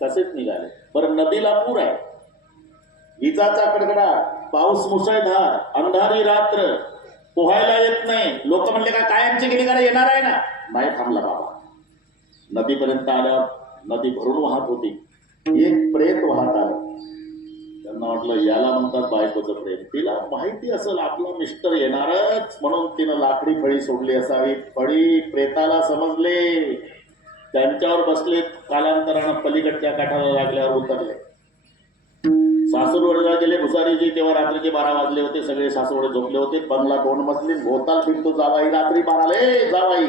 तसेच निघाले. बरं नदीला पूर आहे, विजाचा कडकडाट, पाऊस मुसळधार, अंधारी रात्र, पोहायला येत नाही. लोक म्हणले का कायमची गेली का येणार आहे ना. नाही थांबला बाबा. नदीपर्यंत आल्यावर नदी भरून वाहत होती. एक प्रेत वाहत आलं. त्यांना वाटलं याला म्हणतात बायकोचं प्रेम. तिला माहिती असेल आपला मिस्टर येणारच म्हणून तिनं लाकडी फळी सोडली असावी. फळी प्रेताला समजले. त्यांच्यावर बसले. कालांतरानं पलीकडच्या काठाला लागल्यावर उतरले. सासूरवाडीला गेले भुसारीजी. तेव्हा रात्रीचे 12 वाजले होते. सगळे सासूरवाडी झोपले होते. बंगला 2 मजली. भोवताल फिरतो जावाई. रात्री 12 जावाई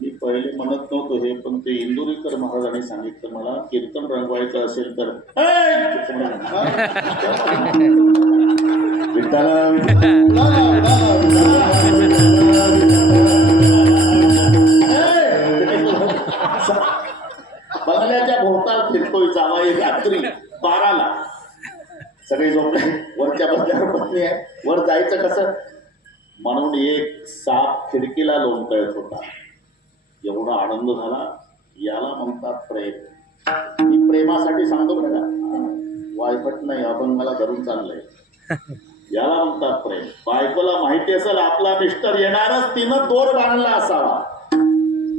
मी पहिले म्हणत नव्हतो हे, पण ते इंदुरीकर महाराजांनी सांगितलं मला कीर्तन रंगवायचं असेल तर पत्नी आहे, वर जायचं कसं? म्हणून एक साप खिडकीला लोंबकळत होता. एवढा आनंद झाला. याला म्हणतात प्रेम. मी प्रेमासाठी सांगतो बरं का, वायफट नाही, अभंगाला धरून चाललंय. याला म्हणतात प्रेम. बायकोला माहिती असेल आपला मिस्टर येणारच, तिनं दोर बांधला असावा.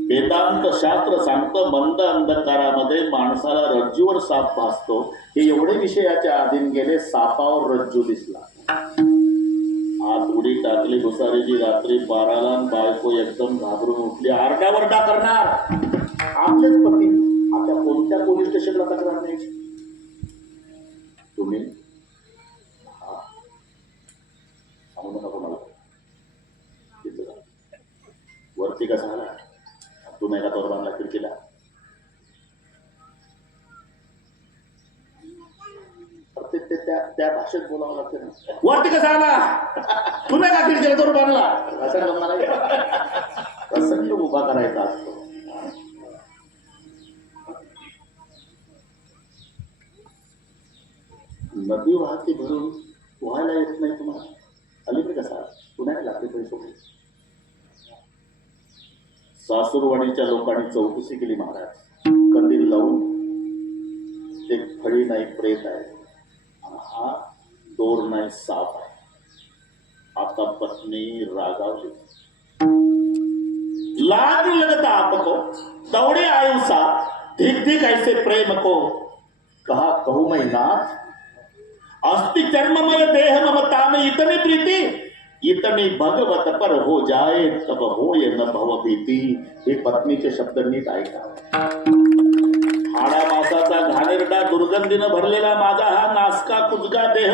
वेदांत शास्त्र सांगतं मंद अंधकारामध्ये माणसाला रज्जूवर साप भासतो. हे एवढे विषयाच्या अधीन गेले, सापावर रज्जू दिसला. आत उडी टाकली घुसारीची रात्री 12ला. बायको एकदम घाबरून उठली. आरडावरडा करणार. आपलेच पती. आता कोणत्या पोलीस स्टेशनला तक्रार नाही? तुम्ही सांगू नका कोणाला. वरती कसा आला? तू नाही का तोर बांधला खिडकीला? त्या भाषेत बोलावं लागतं ना. वरती कसा आला? तू नाही का खिडकीला तोर बांधला? असा प्रसंग उभा करायचा असतो. नदी वाहती भरून पोहायला येत नाही तुम्हाला? अलीकडे कसा पुण्याला लागते पैसे. सासूरवाडीच्या लोकांनी चौकशी केली महाराज. कंदील लावून ते फळी नाही प्रेत आहे, हा दोर नाही साप आहे. आता पत्नी रागावली. लाज लगता आपको दौड़े आयुसा धिक धिक ऐसे प्रेम को कहा कहू मैं नाथ. अस्ति चर्ममय देह ममता में इतनी प्रीति, इतनी भगवत पर हो जाए तब होय न भव भीती. हे पत्नीचे शब्द नीट ऐका. हाडा मासाचा घाणेरडा दुर्गंधीनं भरलेला माझा हा नासका कुजगा देह,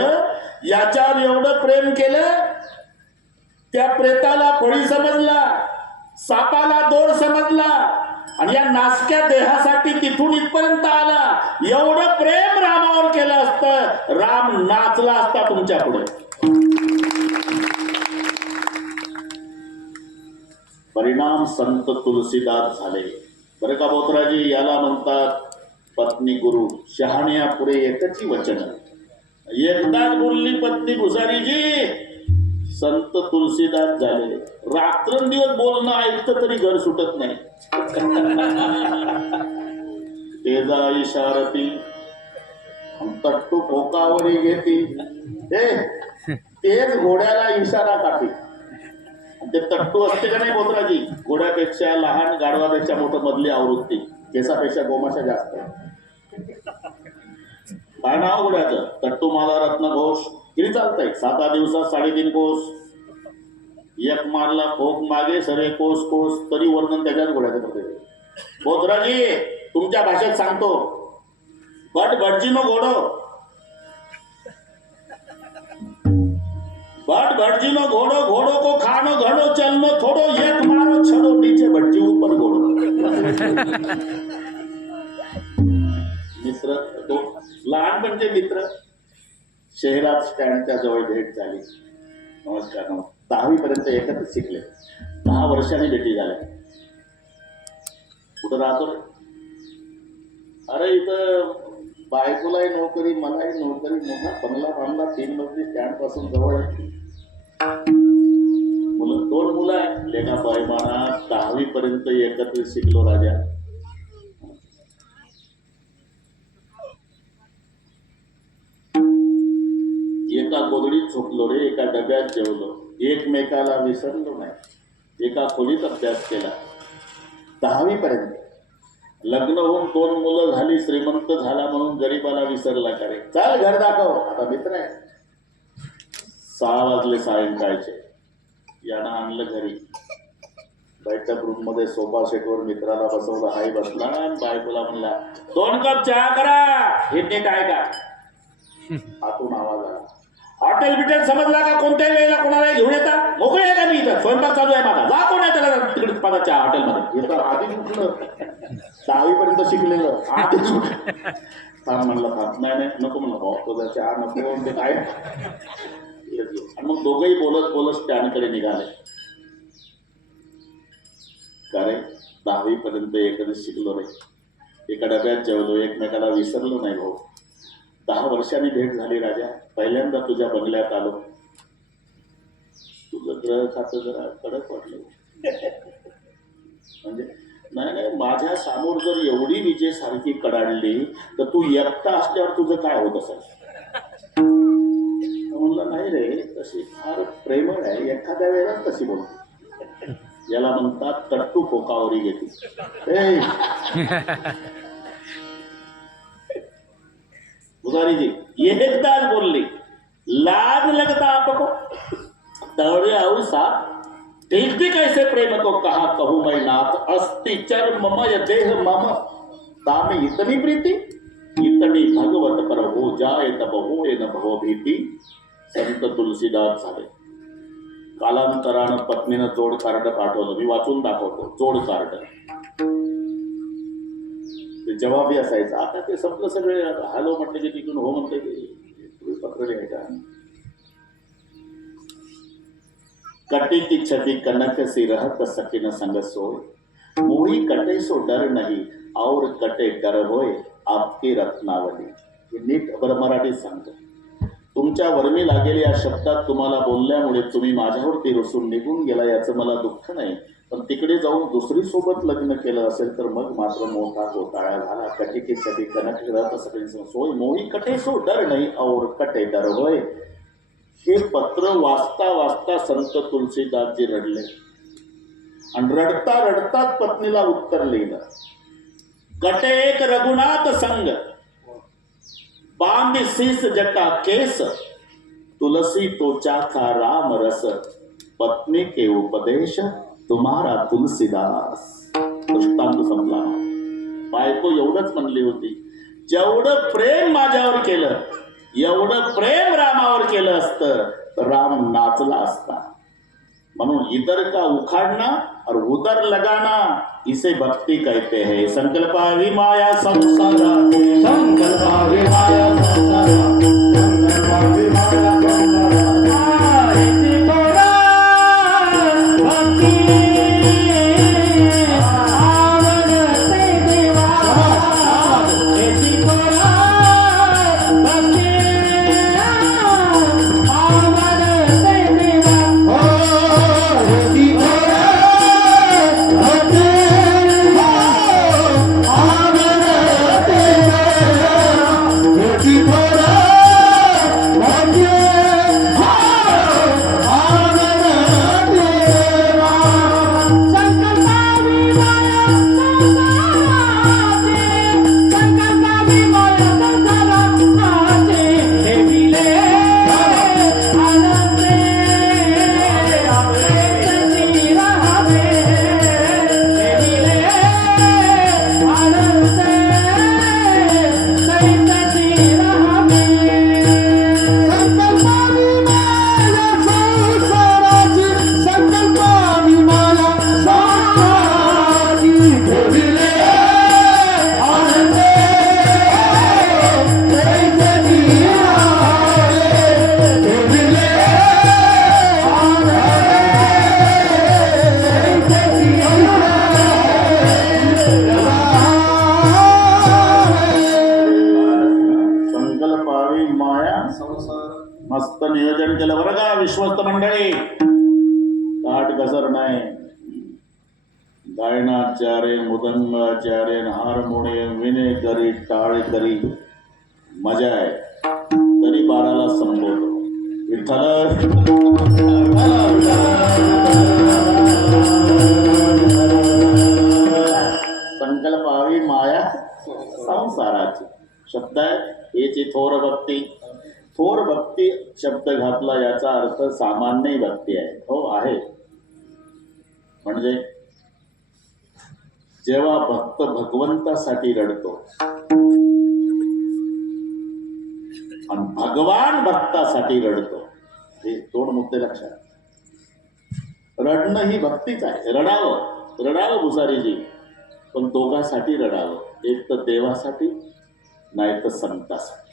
याच्यावर एवढं प्रेम केलं. त्या प्रेताला फळी समजला, सापाला दोर समजला, आणि या नासक्या देहासाठी तिथून इथपर्यंत आला. एवढं प्रेम रामावर केलं असतं, राम नाचला असता तुमच्या पुढे. परिणाम संत तुलसीदास झाले. बरं का बोथराजी? याला म्हणतात पत्नी गुरु. शहाण्या पुढे एकच वचन. एकदाच बोलली पत्नी घुसारीजी, संत तुलसीदास झाले. रात्रंदिवस बोलणं ऐकतं तरी घर सुटत नाही. तेजा इशारती तट्टू ठोकावरी घेती. तेच घोड्याला इशारा टाकी. ते तट्टू असते का नाही बोथराजी? घोड्यापेक्षा लहान, गाढवापेक्षा मोठं, मधली आवृत्ती. केसापेक्षा गोमाशा जास्त. काय नाव घोड्याचं? तट्टू माला रत्न घोष. किती चालतंय? 7 दिवसात 3.5 कोस. एक मारला फोक मागे सरे कोस कोस, तरी वर्णन त्याच्याच घोड्याचं करते. बोथराजी तुमच्या भाषेत सांगतो, बट भटजी नो घोडो, बट भटजी नो घोडो, घोडो को खानो घडो चलनो थोडो, एक मारो छडो नीचे भटजी ऊपर घोडो. मित्र तो लहानपणचे मित्र. शहरात स्टँडच्या जवळ भेट झाली. नमस्कार नमस्कार. 10वी पर्यंत एकत्रच शिकले. 10 वर्षांनी भेटी झाल्या. कुठं राहतो रे? अरे इथं बायकोलाही नोकरी, मलाही नोकरी, मोठा बंगला बांधला, 3 मजली, स्टँड पासून जवळ आहे. मुलं 2 मुलं आहे. लेखा परिमाणात 10वी पर्यंत एकत्र शिकलो राजा. एका गोधडीत झोपलो रे, एका डब्यात जेवलो, एकमेकाला विसरलो नाही, एका खोलीत अभ्यास केला. 10वी पर्यंत. लग्न होऊन 2 मुलं झाली, श्रीमंत झाला म्हणून गरीबाला विसरला का रे? चाल घर दाखव. आता मित्र आहे. 6 वाजले सायंकाळचे. यानं आणलं घरी. बैठक रूम मध्ये सोफा सेटवर मित्राला बसवलं. हाय बसला आणि बायकोला म्हणला 2 कप चहा करा. हे काय का? आतून आवाज आला. हॉटेल बिटेल समजला का? कोणत्याही वेळेला कोणाला घेऊन येता? मोकळे आहे का मी इथं? स्वयंपाक चालू आहे माझा. जा कोण आहे त्याला तिकडे माझा चहा हॉटेलमध्ये. येतं आधीच उठलं. 10वी पर्यंत शिकलेलं आधीच उठलं. थांब म्हणलं थांब. नाही नको म्हणलं भाऊ, तुझा चहा नको. ते काय? आणि मग दोघंही बोलत बोलत स्टँडकडे निघाले. का रे? 10वी पर्यंत एकत्र शिकलो रे, एका डब्यात जेवलो, एकमेकाला विसरलो नाही भाऊ. 10 वर्षांनी भेट झाली राजा. पहिल्यांदा तुझ्या बंगल्यात आलो. तुझं ग्रह खातं जरा कडक वाटलं. म्हणजे नाही नाही, माझ्या समोर जर एवढी विजेसारखी कडाडली तर तू एकटा असल्यावर तुझं काय होत असेल. म्हणलं नाही रे, तशी फार प्रेमळ आहे, एखाद्या वेळेला तशी बोलते. याला म्हणतात तट्टू पोकावरी घेते. पुजारी जी एकदाच बोलली, लाज लगता आपको दौड़े आऊ साथ देखते कैसे प्रेम को कहा कहूँ मैं नाथ अस्ति चर मम देह मम तामे इतनी प्रीति इतनी भगवत पर हो जाए तब होए न भव भीती. संत तुलसीदास झाले. कालांतरानं पत्नीनं जोड कार्ड पाठवलं, मी वाचून दाखवतो. जोड कार्ड ते जवाबी असायचं. आता ते संपलं सगळे. हॅलो म्हटलं की तिकडून हो म्हणते की पत्र लिहायचा. कटे की छती कनक सी रहत सकिन संग सोय मोही कटे सो डर नहीं और कटे डर होय आपकी रत्नावली. हे नीट बरं मराठीत सांगतो. तुमच्या वर्मी लागेल या शब्दात तुम्हाला बोलल्यामुळे तुम्ही माझ्यावरती रुसून निघून गेला याचं मला दुःख नाही, पण तिकडे जाऊन दुसरी सोबत लग्न केलं असेल तर मग मात्र मोठा घोटाळा झाला. कटे की छती कनक रहत सकिन संग सोय मोही कटे सो डर नहीं और कटे डर होय. हे पत्र वाचता वाचता संत तुलसीदासजी रडले आणि रडता रडताच पत्नीला उत्तर लिहिलं. कटे एक रघुनाथ संग बांध शीस जटा केस तुलसी तो चाखा राम रस पत्नी के उपदेश तुम्हारा तुलसीदास. दृष्टांत संपला. बायको एवढंच म्हणली होती, जेवढं प्रेम माझ्यावर केलं एवढं प्रेम रामावर केलं असतं तर राम नाचला असता. म्हणून इधर का उखाड़ना और उधर लगाना इसे भक्ति कहते हैं. संकल्पावि माया संसारा संकल्पावि माया संसारा संकल्पावि माया मस्त नियोजन केलं बरं का विश्वस्त मंडळी. ताट घसर नाही. गायनाचार्य मृदंगाचार्य हार्मोनियम विने करी टाळ करी मजा आहे. तरी 12ला संबोधतो. विठ्ठल संकल्पावी माया संसाराची शब्द आहे. याची थोर भक्ती. थोर भक्ती शब्द घातला याचा अर्थ सामान्य भक्ती आहे. हो आहे. म्हणजे जेव्हा भक्त भगवंतासाठी रडतो आणि भगवान भक्तासाठी रडतो, हे दोन मुद्दे लक्षात. रडणं ही भक्तीच आहे. रडावं भुसारीजी, पण दोघांसाठी रडावं. एक तर देवासाठी नाही तर संतासाठी.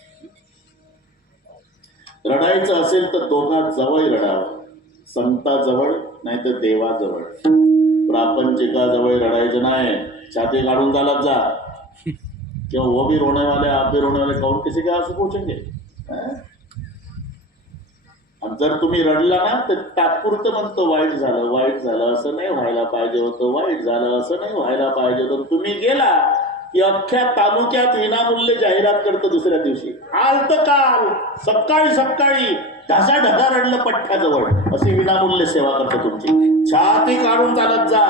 रडायचं असेल तर दोघांजवळ रडावं. संताजवळ नाही तर देवाजवळ. प्रापंचिकाजवळ रडायचं नाही. छाती काढून चालत जा. क्यों वो भी रोने वाले आप भी रोने वाले, कौन किसी के आंसू पूछेंगे. आणि जर तुम्ही रडला ना तर तात्पुरतं म्हणतो वाईट झालं वाईट झालं, असं नाही व्हायला पाहिजे होतं, वाईट झालं असं नाही व्हायला पाहिजे होतं. तुम्ही गेला की अख्ख्या तालुक्यात विनामूल्य जाहिरात करतो. दुसऱ्या दिवशी आलत काल सकाळी सकाळी ढसा रडलं पठ्ठ्याजवळ, अशी विनामूल्य सेवा करतो तुमची. छाती काढून चालत जा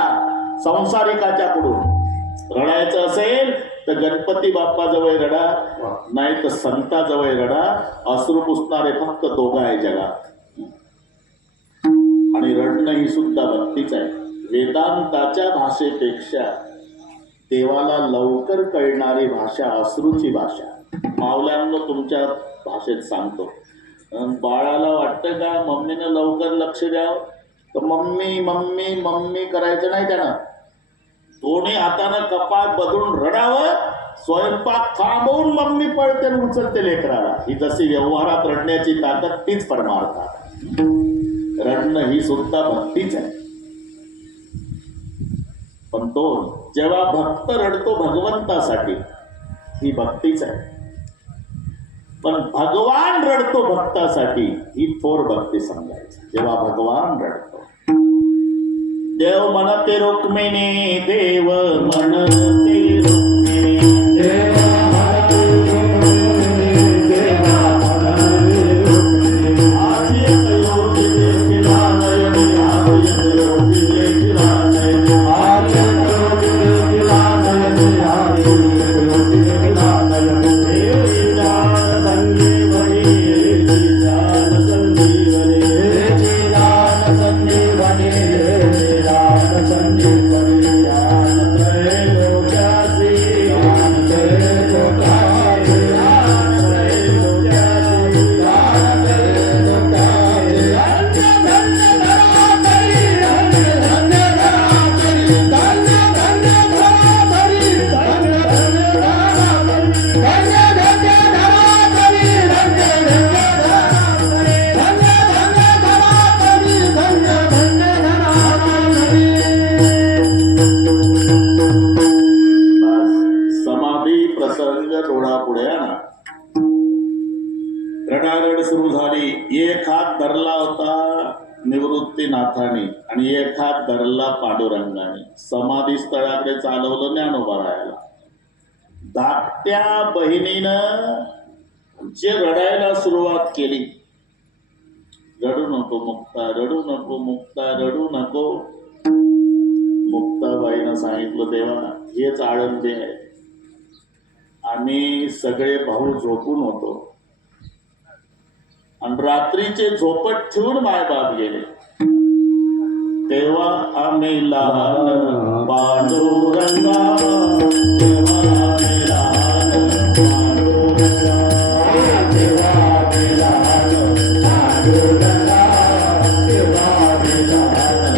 संसारिकाच्याकडून. रडायचं असेल तर गणपती बाप्पाजवळ रडा, नाही तर संताजवळ रडा. अश्रू पुसणारे फक्त दोघं आहे जगात. आणि रडणं ही सुद्धा भक्तीच आहे. वेदांताच्या भाषेपेक्षा देवाला लवकर कळणारी भाषा अश्रूची भाषा. मावल्यांना तुमच्या भाषेत सांगतो. बाळाला वाटतं का मम्मीनं लवकर लक्ष द्यावं, तर मम्मी मम्मी मम्मी करायचं नाही त्यानं. दोन्ही हातानं कपाळ बदलून रडावं. स्वयंपाक थांबवून मम्मी पळते आणि उचलते लेकराला. ही जशी व्यवहारात रडण्याची ताकद तीच परमार्थात. रडणं ही सुद्धा भक्तीच आहे. पण तो जेव्हा भक्त रडतो भगवंतासाठी, ही भक्तीच आहे. पण भगवान रडतो भक्तासाठी, ही थोर भक्ती समजायची. जेव्हा भगवान रडतो, देव म्हणते रुक्मिणी, देव म्हणते रुक्मिणी, देव रडारड सुरू झाली. एक हात धरला होता निवृत्तीनाथाने आणि एक हात धरला पांडुरंगाने. समाधी स्थळाकडे चालवलं ज्ञानोबरायाला. धाकट्या बहिणीनं जे रडायला सुरुवात केली, रडू नको मुक्ता, रडू नको मुक्ता, रडू नको. मुक्ताबाईनं सांगितलं, देवा हेच आळंदे आहे. आम्ही सगळे भाऊ झोपून होतो आणि रात्रीचे झोपट ठेवून मायबाप गेले. तेव्हा आम्ही लहान पांडुरंगा, तेव्हा आम्ही लहान पांडुरंगा, तेव्हा आम्ही लहान पांडुरंगा, तेव्हा आम्ही लहान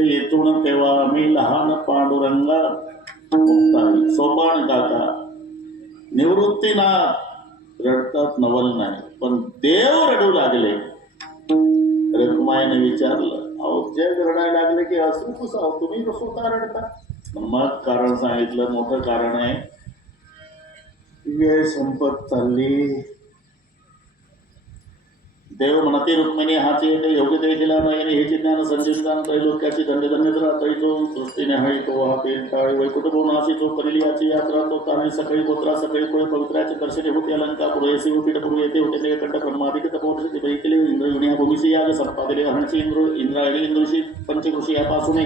येथून. तेव्हा आम्ही लहान पांडुरंगा. मुक्ताई सोपान काका निवृत्तीनाथ रडतात नवल नाही, पण देव रडू लागले. रखुमाईने विचारलं, अहो जग रडायला लागले की असू पुसाव, तुम्ही स्वतः रडता? मग कारण सांगितलं, मोठं कारण आहे. वेळ संपत चालली. देव म्हणते रुक्मिणी हाची योग्य देखील नयने हेची ज्ञान संजीवदान त्रैलोक्याची धन्य धन्यद्रा तैजो दृष्टीने हळी तो हा पेन टाळी वैकुंठ नाशी जो करेली याची यात्रा तो ताने सकाळी गोत्रा सकाळी कोळी पवित्राचे दर्शने होते अलंका पुरेसी होती पूर्व येते होते ते कंठ ब्रह्मादिक तपोषी बैकले इंद्र भूमिशी याग संपादिले हंसी इंद्रायणी इंद्रशी पंचकृषी यापासून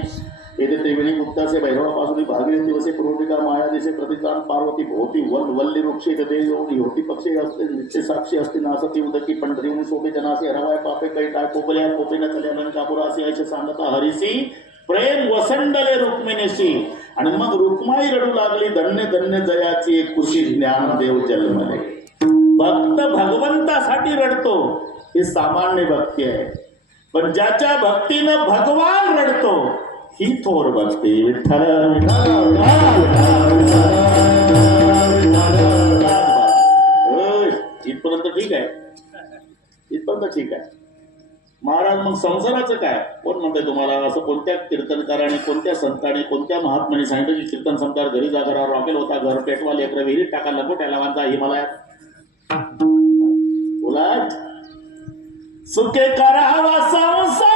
येथे त्रिवेणी गुप्तासे भैरवापासून भागीरथी वसे पूर्विका मायादेशे प्रतिदान पार्वती भोवती वल्ली वृक्षे देव योगी होती पक्षी असते नित्य साक्षी असते नासती उदकी पंढरी शोभे जनासे हरवाय पापे काही काय कोपल्या कोपेन चल्या लंकापुरासी ऐसे सांगता हरिसी प्रेम वसंडले रुक्मिणीशी आणि मग रुक्माई रडू लागली धन्य धन्य जयाची एक कुशी ज्ञान देव जन्मले. भक्त भगवंतासाठी रडतो ही सामान्य भक्ती आहे, पण ज्याच्या भक्तीनं भगवान रडतो ही थोर भक्ती. विठ्ठल इथपर्यंत ठीक आहे, इथपर्यंत ठीक आहे. महाराज मग संसाराचं काय कोण म्हणतंय तुम्हाला? असं कोणत्या कीर्तनकाराने कोणत्या संतांनी कोणत्या महात्म्याने सांगितलं की कीर्तन संतार घरी जा घरा रॉकेल होता घर पेटवा लेकर विहिरीत टाका लंगोट्याला वांचा हिमालयात उलट सुखे करावा संसार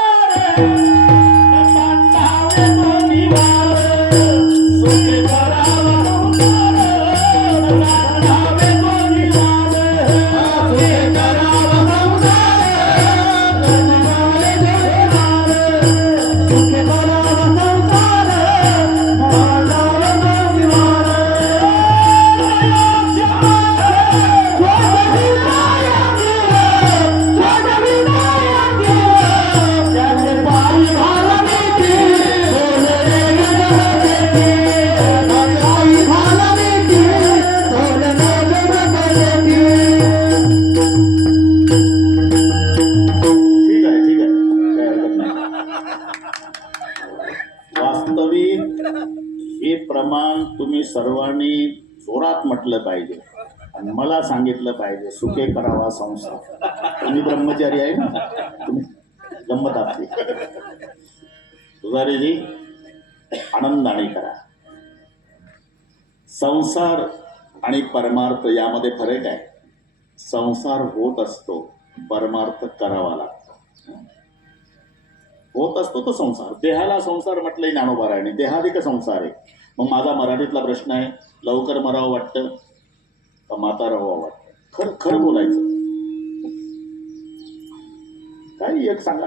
सर्वांनी जोरात म्हटलं पाहिजे आणि मला सांगितलं पाहिजे सुखे करावा संसार. तुम्ही ब्रह्मचारी आहे ना, तुम्ही गंमत आपली तुझारीजी आनंदाने करा. संसार आणि परमार्थ यामध्ये फरक आहे. संसार होत असतो, परमार्थ करावा लागतो. होत असतो तो संसार, देहाला संसार म्हटलंय ज्ञानोबारायने, देहाधिक संसार आहे. मग माझा मराठीतला प्रश्न आहे, लवकर मरावं वाटतं का म्हातारं व्हावं वाटतं? खरं खरं बोलायचं, काही एक सांगा.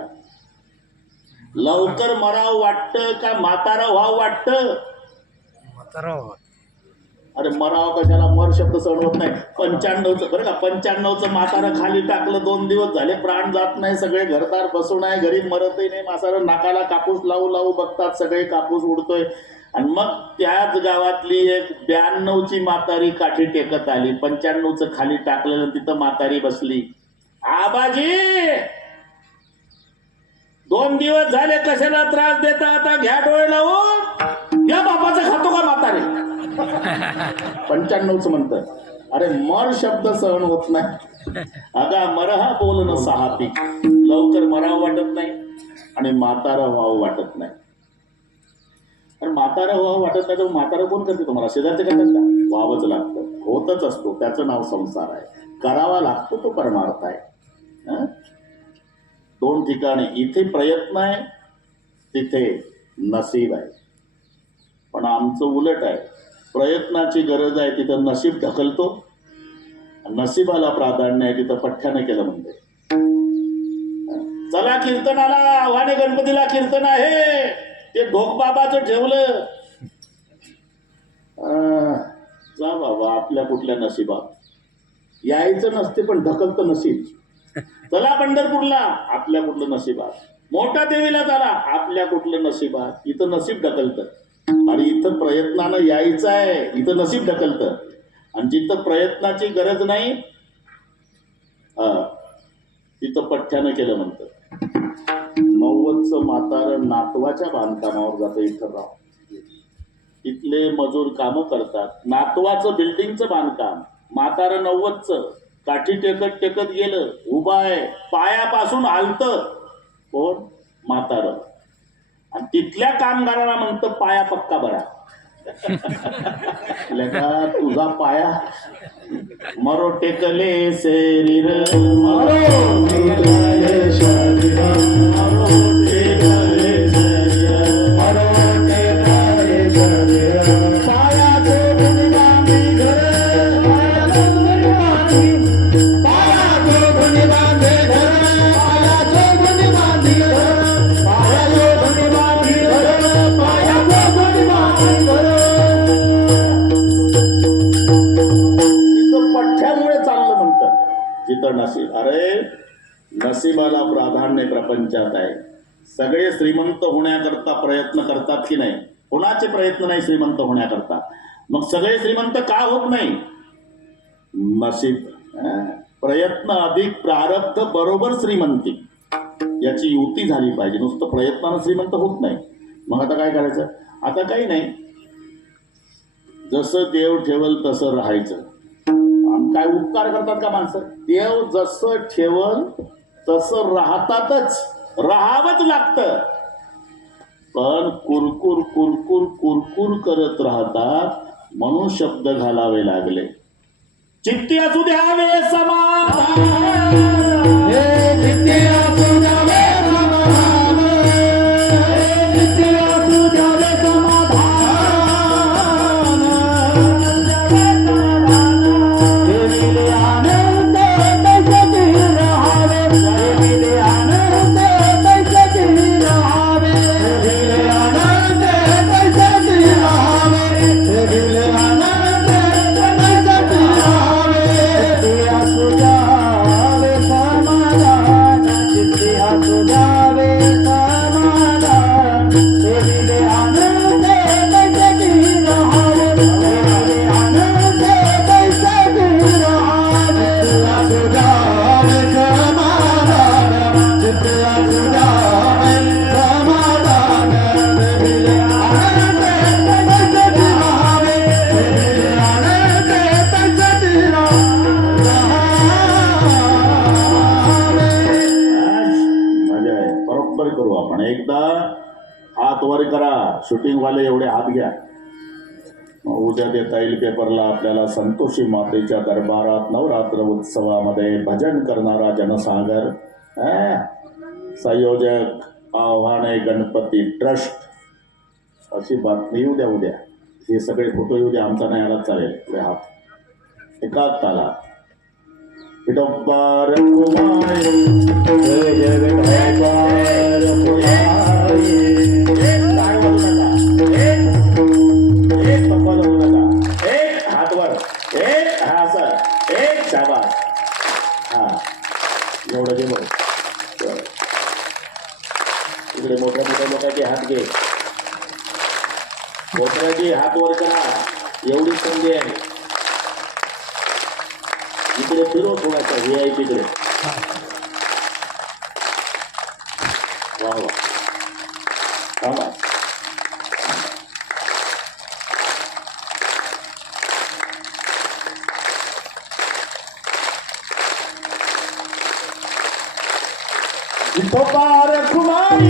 लवकर मरावं वाटतं का म्हातारं व्हावं वाटतं? अरे मराव कशाला, मर शब्द सहन होत नाही. 95चं बरं का, 95चं म्हातारं खाली टाकलं, 2 दिवस झाले प्राण जात नाही, सगळे घरदार बसून आहे, घरी मरतही नाही. म्हातारं नाकाला कापूस लावू लावू बघतात, सगळे कापूस उडतोय. आणि मग त्याच गावातली एक 92ची म्हातारी काठी टेकत आली, 95चं खाली टाकलेलं, तिथं म्हातारी बसली. आबाजी 2 दिवस झाले कशाला त्रास देता, आता घ्या डोळे लावून, घ्या बापाचं खातो का म्हातारी? 95चं म्हणतं. अरे मर शब्द सहन होत नाही. अगा मरहा बोलणं 6 पीक. लवकर मरावं वाटत नाही आणि म्हातारा व्हावं वाटत नाही. आणि म्हातारा व्हावं वाटत नाही तर म्हातारा कोण करते तुम्हाला? शेजारचे करतात का? व्हावंच लागतं, होतच असतो, त्याचं नाव संसार आहे. करावा लागतो तो परमार्थ आहे. 2 ठिकाणी, इथे प्रयत्न आहे, तिथे नसीब आहे. पण आमचं उलट आहे, प्रयत्नाची गरज आहे तिथं नसीब ढकलतो, नशिबाला प्राधान्य आहे तिथं पठ्ठ्यानं केलं म्हणते. चला कीर्तनाला, आव्हाने गणपतीला कीर्तन आहे, ते ढोकबाबाचं ठेवलं. जा बाबा, आपल्या कुठल्या नशिबात यायचं नसते, पण ढकलतं नशीब. चला पंढरपूरला, आपल्या कुठलं नशिबात. मोठा देवीला चला, आपल्या कुठलं नशिबात. इथं नशीब ढकलतं. आणि इथं प्रयत्नानं यायचं आहे, इथं नशीब ढकलतं. आणि जिथं प्रयत्नाची गरज नाही तिथं पठ्ठ्यानं केलं म्हणतं. 90चं म्हातारं नातवाच्या बांधकामावर जातं इथं राव. तिथले मजूर कामं करतात, नातवाचं बिल्डिंगचं बांधकाम. म्हातारं 90चं काठी टेकत टेकत गेलं, उभा आहे, पायापासून हालतं. कोण? म्हातारं. आणि तिथल्या कामगाराला म्हणतं पाया पक्का बरा. लेका तुझा पाया मरो टेकले शरीर मरो टेकले शरीर मरो टेकले शरीर मरो टेकले शरीर पाया तो गुणवानी घर पाया तो गुणवानी पाया तो गुणवानी घर पाया तो गुणवानी घर पाया तो गुणवानी घर पाया तो गुणवानी घर पठ्यामुळे चाललं म्हणतात जिथं नशीब. अरे नशिबाला प्राधान्य प्रपंचात आहे. सगळे श्रीमंत होण्याकरता प्रयत्न करतात की नाही? कोणाचे प्रयत्न नाही श्रीमंत होण्याकरता. मग सगळे श्रीमंत का होत नाही? नशीब. प्रयत्न अधिक प्रारब्ध बरोबर श्रीमंती याची युती झाली पाहिजे. नुसतं प्रयत्नानं श्रीमंत होत नाही. मग आता काय करायचं? आता काही नाही, जसं देव ठेवल तसं राहायचं. काय उपकार करतात का माणसं? देव जसं ठेवल तसं राहतातच, राहावंच लागतं. पण कुरकुर कुरकुर कुरकुर करत राहतात म्हणून शब्द घालावे लागले. चित्ती असू द्यावे समाधान, चित्ती असू द्यावे समाधान, चित्ती असू द्यावे समाधान. हात वर करा, शूटिंग वाले एवढे हात घ्या. उद्या देता येईल पेपरला आपल्याला संतोषी मातेच्या दरबारात नवरात्र उत्सवामध्ये भजन करणारा जनसागर. संयोजक आव्हाने गणपती ट्रस्ट अशी बातमी येऊ द्या. उद्या हे सगळे फोटो येऊ द्या. आमचा नाही आला चालेल. पुढे हात एकाच ताला. विठोबार कुमारी जय जय विठोबार कुमारी. एक पप्पा जाऊ नका. एक हात वर, एक हा सर, एक शाबास. हा एवढं घे बघ. इकडे मोठ्या मोठ्या लोकांचे हात घे. मोठ्याची हात वर करा. एवढी संधी आहे. इकडे फिरो थोडासा. हे आहे तिकडे. वा वा. थांबा. विठोबार कुमारी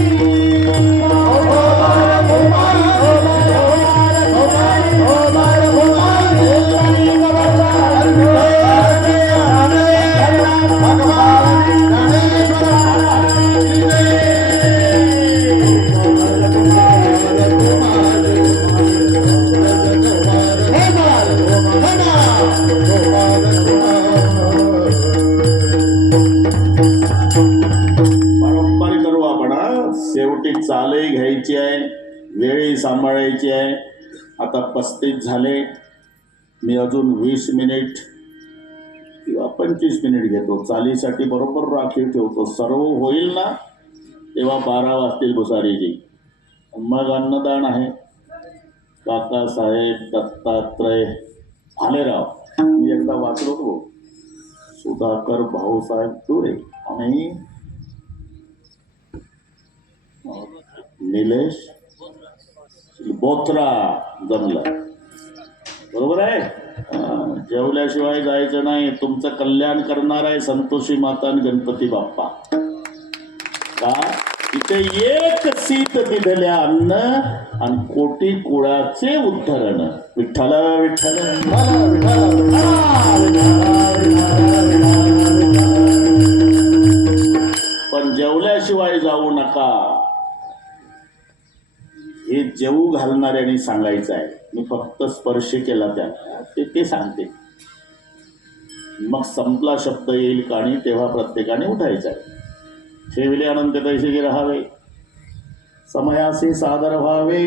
शेवटी चालही घ्यायची आहे, वेळही सांभाळायची आहे. आता 35 झाले. मी अजून 20 मिनिट किंवा 25 मिनिट घेतो. चालीसाठी बरोबर राखीव ठेवतो. सर्व होईल ना तेव्हा 12 वाजतील भुसारीजी. मग अन्नदान आहे. काकासाहेब दत्तात्रय भालेराव, मी एकदा वाचलो तो. सुधाकर भाऊसाहेब तुरे आणि निलेश बोथरा जमलं. बरोबर आहे. जेवल्याशिवाय जायचं नाही. तुमचं कल्याण करणार आहे संतोषी माता आणि गणपती बाप्पा. का ते एक सीत दिधल्या अन्न आणि कोटी कुळाचे उद्धरण. विठ्ठल विठ्ठल पण जेवल्याशिवाय जाऊ नका हे जेवू घालणाऱ्यांनी सांगायचं आहे. मी फक्त स्पर्श केला त्याला ते सांगते. मग संपला शब्द येईल काणी तेव्हा प्रत्येकाने उठायचं आहे. ठेवले अनंत तैसे राहावे, समयासी सादर व्हावे.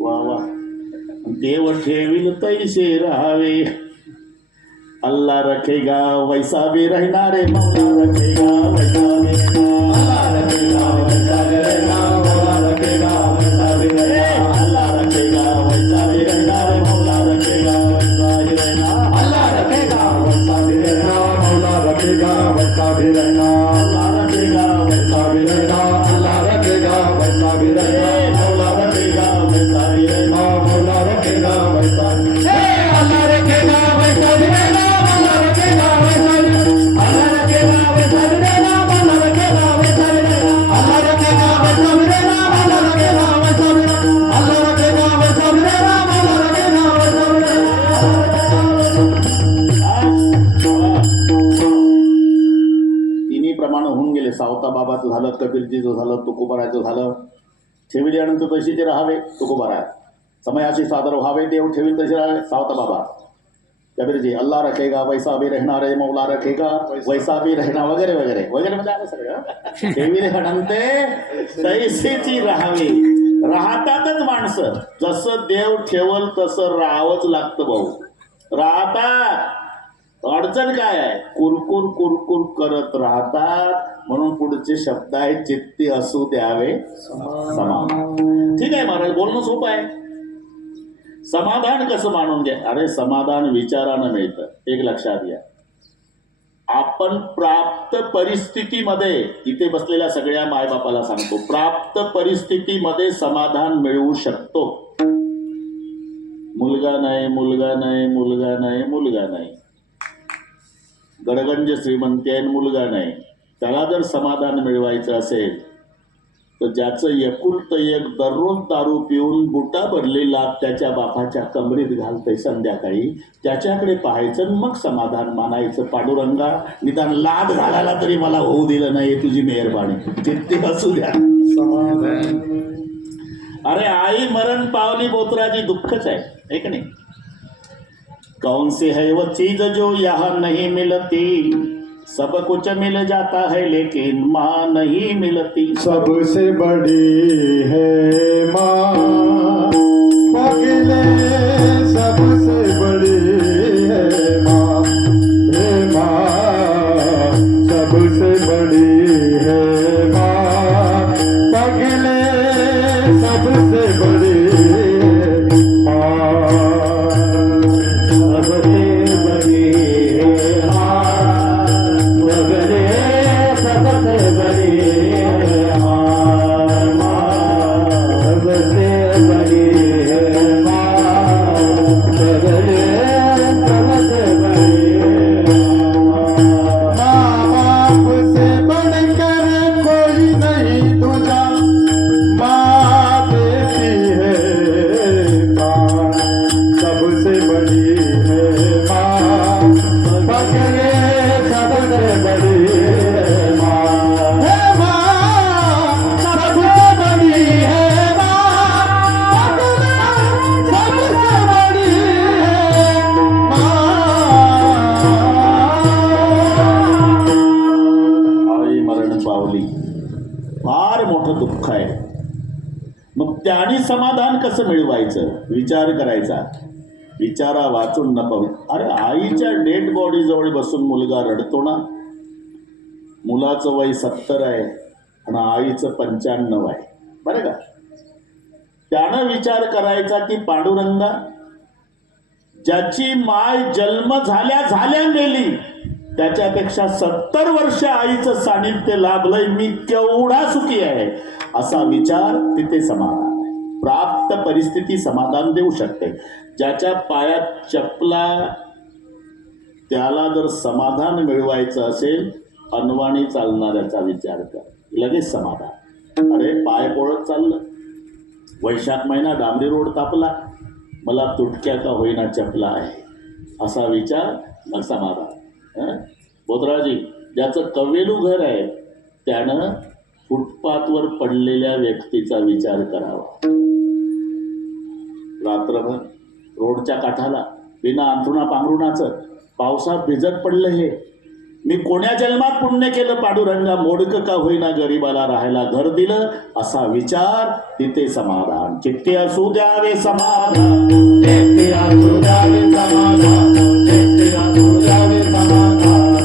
वा वा. देव ठेविल तैसे राहावे. अल्लाह रखेगा वैसा भी रहना रे, मौला रखेगा वैसा भी रहना. अल्लाह रखेगा वैसा भी रहना, मौला रखेगा वैसा भी रहना. अल्लाह रखेगा वैसा भी रहना रे, मौला रखेगा वैसा भी रहना. अल्लाह रखेगा वैसा भी रहना, मौला रखेगा वैसा भी रहना. अल्लाह रखेगा वैसा भी रहना, अल्लाह रखेगा वैसा भी रहना. मौला रखेगा वैसा भी रहना, मौला रखेगा वैसा भी रहना. अल्लाह रखेगा वैसा भी रहना, मौला रखेगा वैसा भी रहना. अल्लाह रखेगा वैसा भी रहना, मौला रखेगा वैसा भी रहना. अल्लाह रखेगा वैसा भी रहना, मौला रखेगा वैसा भी रहना. अल्लाह रखेगा वैसा भी रहना, मौला रखेगा वैसा भी रहना. तिन्ही प्रमाण होऊन गेले. सावता बाबाचं झालं, कबीरजीचं झालं, तुकोबारायचं झालं. ठेविले अनंत तशीचे राहावे, तुकोबाराय. समयाशी सादर व्हावे, देव ठेवील तसे राहावे, सावता बाबा. कबीरजी अल्लाह रखेगा वैसा भी रहना रे, मौला रखेगा वैसा भी रहना, वगैरे वगैरे वगैरे म्हणजे आलं सगळं. ठेविले अनंते तैसेची राहावे. राहतातच माणसं. जसं देव ठेवल तसं राहावंच लागतं भाऊ. राहतात. अडचण काय आहे? कुरकुर कुरकुर करत राहतात. म्हणून पुढचे शब्द आहेत चित्ती असू द्यावे समान. ठीक आहे महाराज, बोलणं सोपं आहे. समाधान कसं मानून घ्या? अरे समाधान विचारानं मिळतं. एक लक्षात घ्या, आपण प्राप्त परिस्थितीमध्ये, इथे बसलेल्या सगळ्या मायबापाला सांगतो, प्राप्त परिस्थितीमध्ये समाधान मिळवू शकतो. मुलगा नाही, मुलगा नाही, मुलगा नाही, मुलगा नाही. गडगंज श्रीमंती आहे, मुलगा नाही. त्याला जर समाधान मिळवायचं असेल तर ज्याचं एकुलत एक दररोज दारू पिऊन बुटा भरलेला त्याच्या बापाच्या कमरीत घालतंय संध्याकाळी, त्याच्याकडे पाहायचं मग समाधान मानायचं. पांडुरंगा, निदान लाद घालायला तरी मला होऊ दिलं नाही, तुझी मेहरबानी. ते असू द्या समाधान. अरे आई मरण पावली बोतराची दुःखच आहे का नाही? कौन सी है वो चीज जो यहाँ नहीं मिलती, सब कुछ मिल जाता है लेकिन माँ नहीं मिलती. सबसे बड़ी है माँ, पगले सबसे बड़ी है माँ. हे माँ सबसे बड़ी है माँ, पगले सबसे बड़ी माँ. फार मोठं दुःख आहे. मग त्याने समाधान कसं मिळवायचं? विचार करायचा. विचारा वाचून न पाहू. अरे आईच्या डेड बॉडी जवळ बसून मुलगा रडतो ना. मुलाचं वय 70 आहे आणि आईचं 95 आहे, बरं का? त्यानं विचार करायचा की पांडुरंगा, ज्याची माय जन्म झाल्या झाल्या गेली त्याच्यापेक्षा 70 वर्ष आईचं सानिध्य लाभलंय, मी केवढा सुखी आहे, असा विचार तिथे समाधान आहे. प्राप्त परिस्थिती समाधान देऊ शकते. ज्याच्या पायात चपला, त्याला जर समाधान मिळवायचं असेल, अनवाणी चालणाऱ्याचा विचार कर, लगेच समाधान. अरे पाय पोळत चाललं. वैशाख महिना डांबरी रोड तापला, मला तुटक्या का होईना चपला आहे, असा विचार मग समाधान. बोधराजी, ज्याचं कवेलू घर आहे त्यानं फुटपाथवर पडलेल्या व्यक्तीचा विचार करावा. रात्रभर रोडच्या काठाला बिना अंथरुणा पांघरुणाचं पावसात भिजत पडलं हे. मी कोण्या जन्मात पुण्य केलं पांडुरंगा, मोडकं का होईना गरिबाला राहायला घर दिलं, असा विचार तिथे समाधान. चित्ते असू द्यावे समाधान, चित्ते असू द्यावे समाधान, चित्ते असू द्यावे समाधान.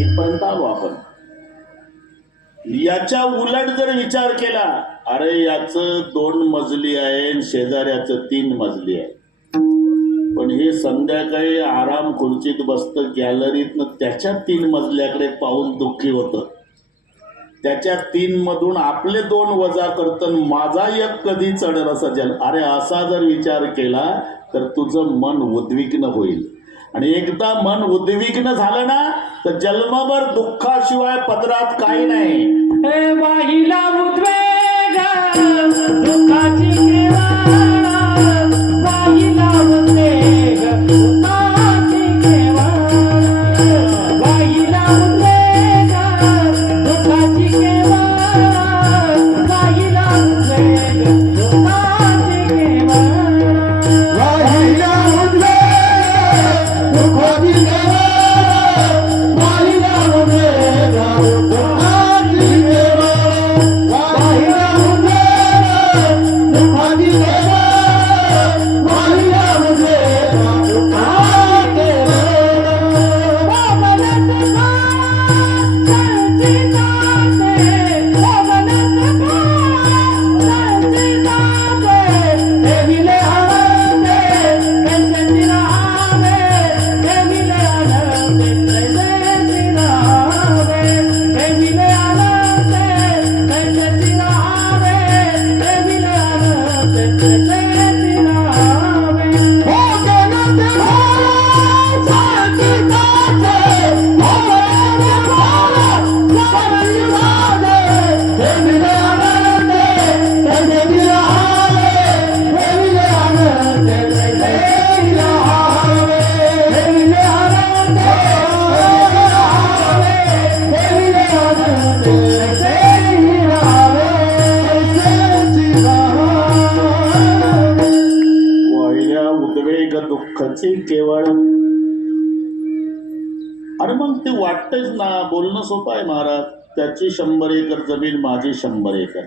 इथपर्यंत आलो आपण. याच्या उलट जर विचार केला, अरे याचं 2 मजली आहे आणि शेजाऱ्याचं 3 मजली आहे, पण हे संध्याकाळी आराम खुर्चीत बसतं गॅलरीतनं त्याच्या 3 मजल्याकडे पाहून दुःखी होतं. त्याच्या 3 मधून आपले 2 वजा करतं, माझा एक कधी चढल असा जल. अरे असा जर विचार केला तर तुझं मन उद्विग्न होईल, आणि एकदा मन उद्विग्न झालं ना तर जन्मभर दुःखाशिवाय पदरात काही नाही. हे वाहिला उद्वेग दुःखाची केवा, वाहिला उद्वेग दुःखाची केवा, वाहिला उद्वेग दुःखाची केवा, वाहिला उद्वेग दुःखाची केवा. वाहिला उद्वेग दुःखाची केवा, वाहिला उद्वेग दुःखाची केवा, वाहिला उद्वेग दुःखाची केवा, वाहिला उद्वेग दुःखाची वाहिल्या उद्वेग दुःखाची केवळ. अरे मग ते वाटतच ना, बोलणं सोपं आहे महाराज. त्याची 100 एकर जमीन, माझी 100 एकर.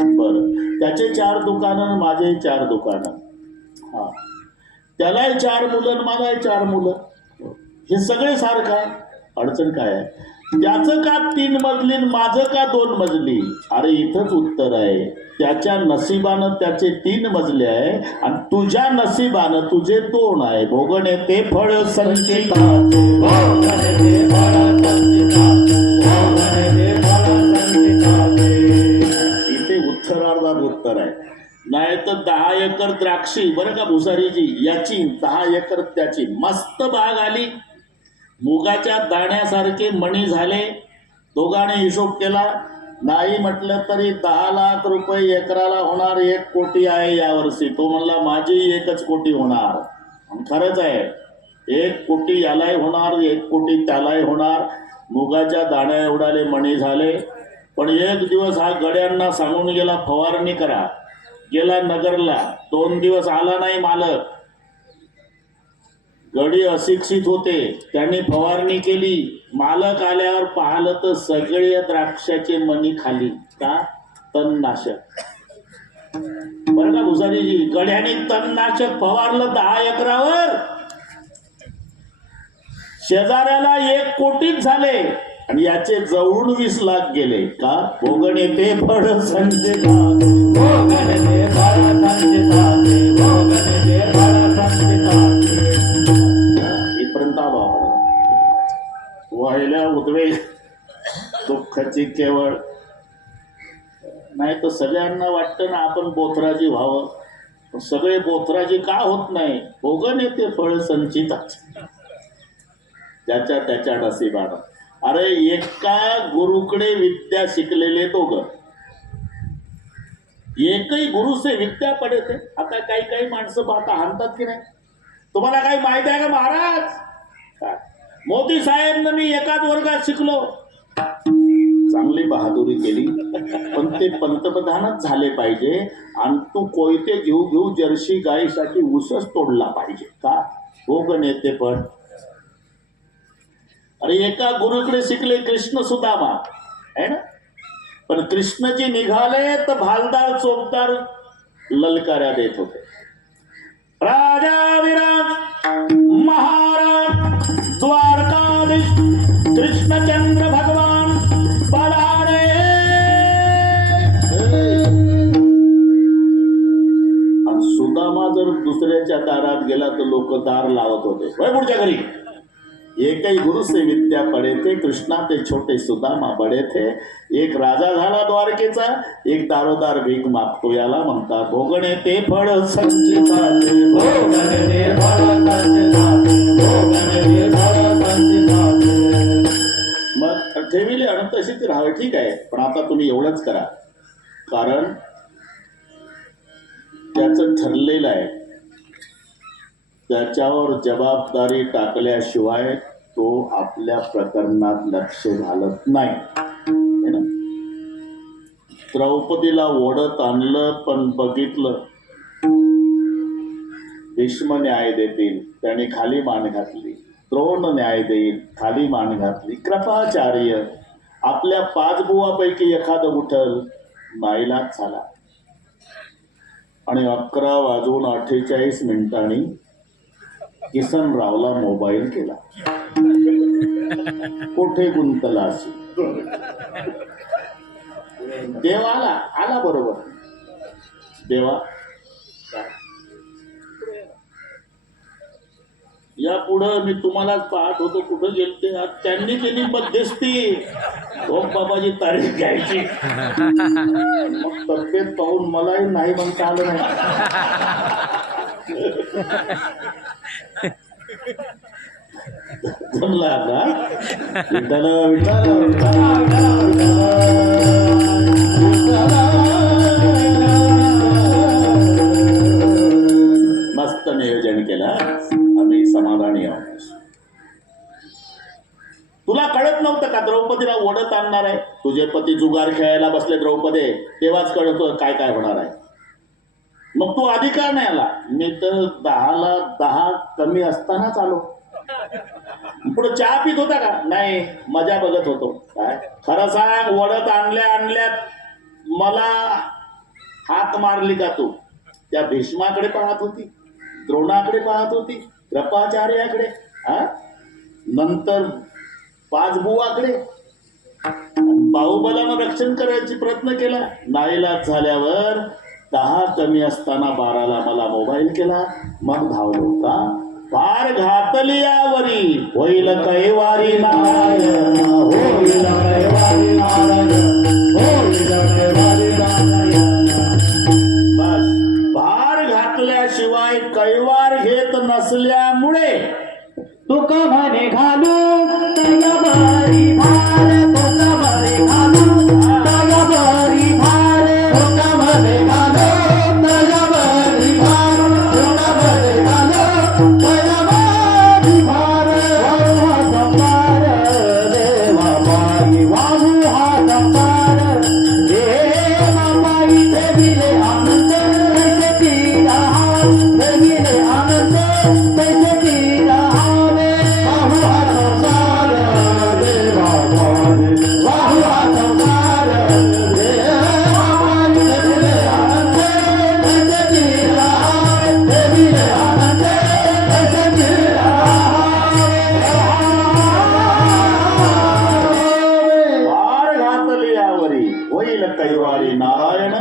बरं, त्याचे 4 दुकानं, माझे 4 दुकानं. हा, त्यालाही 4 मुलं आणि मलाही 4 मुलं. हे सगळे सारखं आहे. अडचण काय आहे? त्याचं का 3 मजली आणि माझं का 2 मजली? अरे इथंच उत्तर आहे. त्याच्या नशिबानं त्याचे 3 मजले आहे आणि तुझ्या नशिबानं तुझे 2 आहे. भोगण येते फळ संचिताचे, भोगण येते फळ संचिताचे, भोगण येते फळ संचिताचे. इथे उत्तरार्धात उत्तर आहे. नाही तर 10 एकर द्राक्षी, बरं का भुसारीजी, याची 10 एकर त्याची. मस्त बाग आली, मुगाच्या दाण्यासारखे मणी झाले. दोघांनी हिशोब केला, नाही म्हटलं तरी 10 लाख रुपये एकराला होणार. 1 कोटी आहे यावर्षी. तो म्हणला माझी 1च कोटी होणार. खरंच आहे, 1 कोटी यालाही होणार, 1 कोटी त्यालाही होणार. मुगाच्या दाण्या एवढाले मणी झाले. पण एक दिवस हा गड्यांना सांगून गेला फवारणी करा. गेला नगरला, 2 दिवस आला नाही मालक. गडी अशिक्षित होते, त्यांनी फवारणी केली. मालक आल्यावर पाहिलं तर सगळे द्राक्षाचे मणी खाली. का? तणनाशक. बरं का भुसारीजी, गड्याने तणनाशक फवारलं 10 एकरावर. शेजाऱ्याला 1 कोटीच झाले आणि याचे जवळून 20 लाख गेले. का? भोगण येते फळ संचिताचे, भोगण येते फळ संचिताचे, भोगण येते फळ संचिताचे. इथपर्यंत आलो आपण. वाहिल्या उद्वेग दुःखाची केवळ. नाही तर सगळ्यांना वाटतं ना आपण बोथराजी व्हावं. सगळे बोथराजी का होत नाही? भोगण येते फळ संचिताचे, ज्याच्या त्याच्या नशिबानं. अरे एका गुरुकडे विद्या शिकलेले दोघं, एकही गुरु से विद्या पडे थे. आता काही काही माणसं पाहता हाणतात की नाही. तुम्हाला काही माहिती आहे का महाराज? काय? मोदी साहेब मी एकाच वर्गात शिकलो. चांगली बहादुरी केली, पण ते पंतप्रधानच झाले पाहिजे आणि तू कोयते घेऊ घेऊ जर्सी गायीसाठी ऊसच तोडला पाहिजे का? हो ग नेते पण. अरे एका गुरुकडे शिकले कृष्ण सुदामा है ना, पण कृष्णजी निघाले तर भालदार चोपदार ललकाऱ्या देत होते. राजा विराज महाराज द्वारकाधीश कृष्णचंद्र भगवान पधारे. आणि सुदामा जर दुसऱ्याच्या दारात गेला तर लोक दार लावत होते. वय पुढच्या घरी. एकही गुरु से विद्या पडे थे, कृष्णा ते छोटे सुदामा बडे थे. एक राजा झाला द्वारकेचा, एक दारोदार भीक मागतो. याला म्हणतात भोगणे ते फळ संचिताचे. भोगणे ते फळ संचिताचे. भोगणे ते फळ संचिताचे. मग ठेविले आणि तशीच राहावे ठीक आहे, पण आता तुम्ही एवढंच करा, कारण त्याचं ठरलेलं आहे. त्याच्यावर जबाबदारी टाकल्याशिवाय तो आपल्या प्रकरणात लक्ष घालत नाही है ना. द्रौपदीला ओढत आणलं पण बघितलं भीष्म न्याय देतील, त्याने खाली मान घातली. द्रोण न्याय देईल, खाली मान घातली. कृपाचार्य आपल्या 5 बुवापैकी एखादं उठल, नाईलाज झाला. आणि 11:48 किसनरावला मोबाईल केला. कुठे गुंतला अशी. देवाला आला बरोबर. देवा या पुढं मी तुम्हालाच पाहत होतो, कुठं गेलते. त्यांनी केली मध्यस्थी. ओम बाबाची तारीख घ्यायची. मग तब्येत पाहून मलाही नाही म्हणता आलं नाही. जमला का? विठ्ठल विठ्ठल मस्त नियोजन केलं. आम्ही समाधानी आहोत. तुला कळत नव्हतं का द्रौपदीला ओढत आणणार आहे? तुझे पती जुगार खेळायला बसले द्रौपदी, तेव्हाच कळत काय काय होणार आहे. मग तू अधिकार नाही आला. मी तर 10ला 10 कमी असतानाच आलो. पुढे चहा पित होता का? नाही, मजा बघत होतो. काय खरं सांग, ओढत आणल्यात मला हाक मारली का तू? त्या भीष्माकडे पाहत होती, द्रोणाकडे पाहत होती, कृपाचार्याकडे, नंतर 5 बुवाकडे. बाहुबलानं रक्षण करायची प्रयत्न केला, नाईलाज झाल्यावर 10 कमी असताना 12ला मला मोबाईल केला. मग धावलो का? फार घातली यावरी होईल कैवारी नारायण. होईल कैवारी नारायण. होईल कैवारी नारायण. बस भार घातल्याशिवाय कैवार घेत नसल्यामुळे तुका म्हणे घालू तयारी भार. तुका म्हणे घालू तयारी भार. तुका म्हणे घालू तयारी भार. तुका म्हणे घालू तयारी भार. वाहू हा संसार देवा पायी. वाहू हा संसार देवा पायी. देविले आनंद तैसे ती रहा. देविले आनंद तैसे ती रहा. कैवारी नारायण.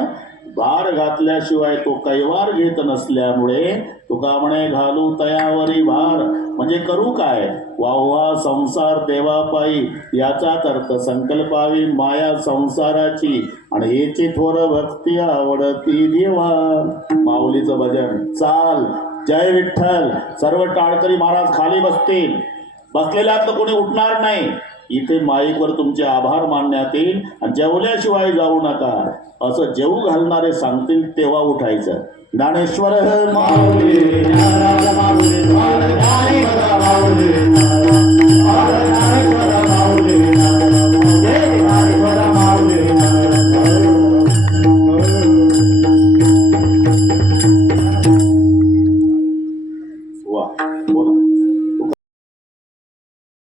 भार घातल्याशिवाय तो कैवार घेत नसल्यामुळे तुका म्हणे घालू तयावरी भार. म्हणजे करू काय? वाहवा संसार देवापायी. याचाच अर्थ संकल्पावी माया संसाराची आणि हेची थोर भक्ती आवडती देवा. माऊलीचं भजन चाल. जय विठ्ठल. सर्व टाळकरी महाराज खाली बसतील. बसलेल्यातलं कोणी उठणार नाही. इथे माईकवर तुमचे आभार मानण्यात येईल आणि जेवल्याशिवाय जाऊ नका असं जेवू घालणारे सांगतील तेव्हा उठायचं. ज्ञानेश्वर माऊली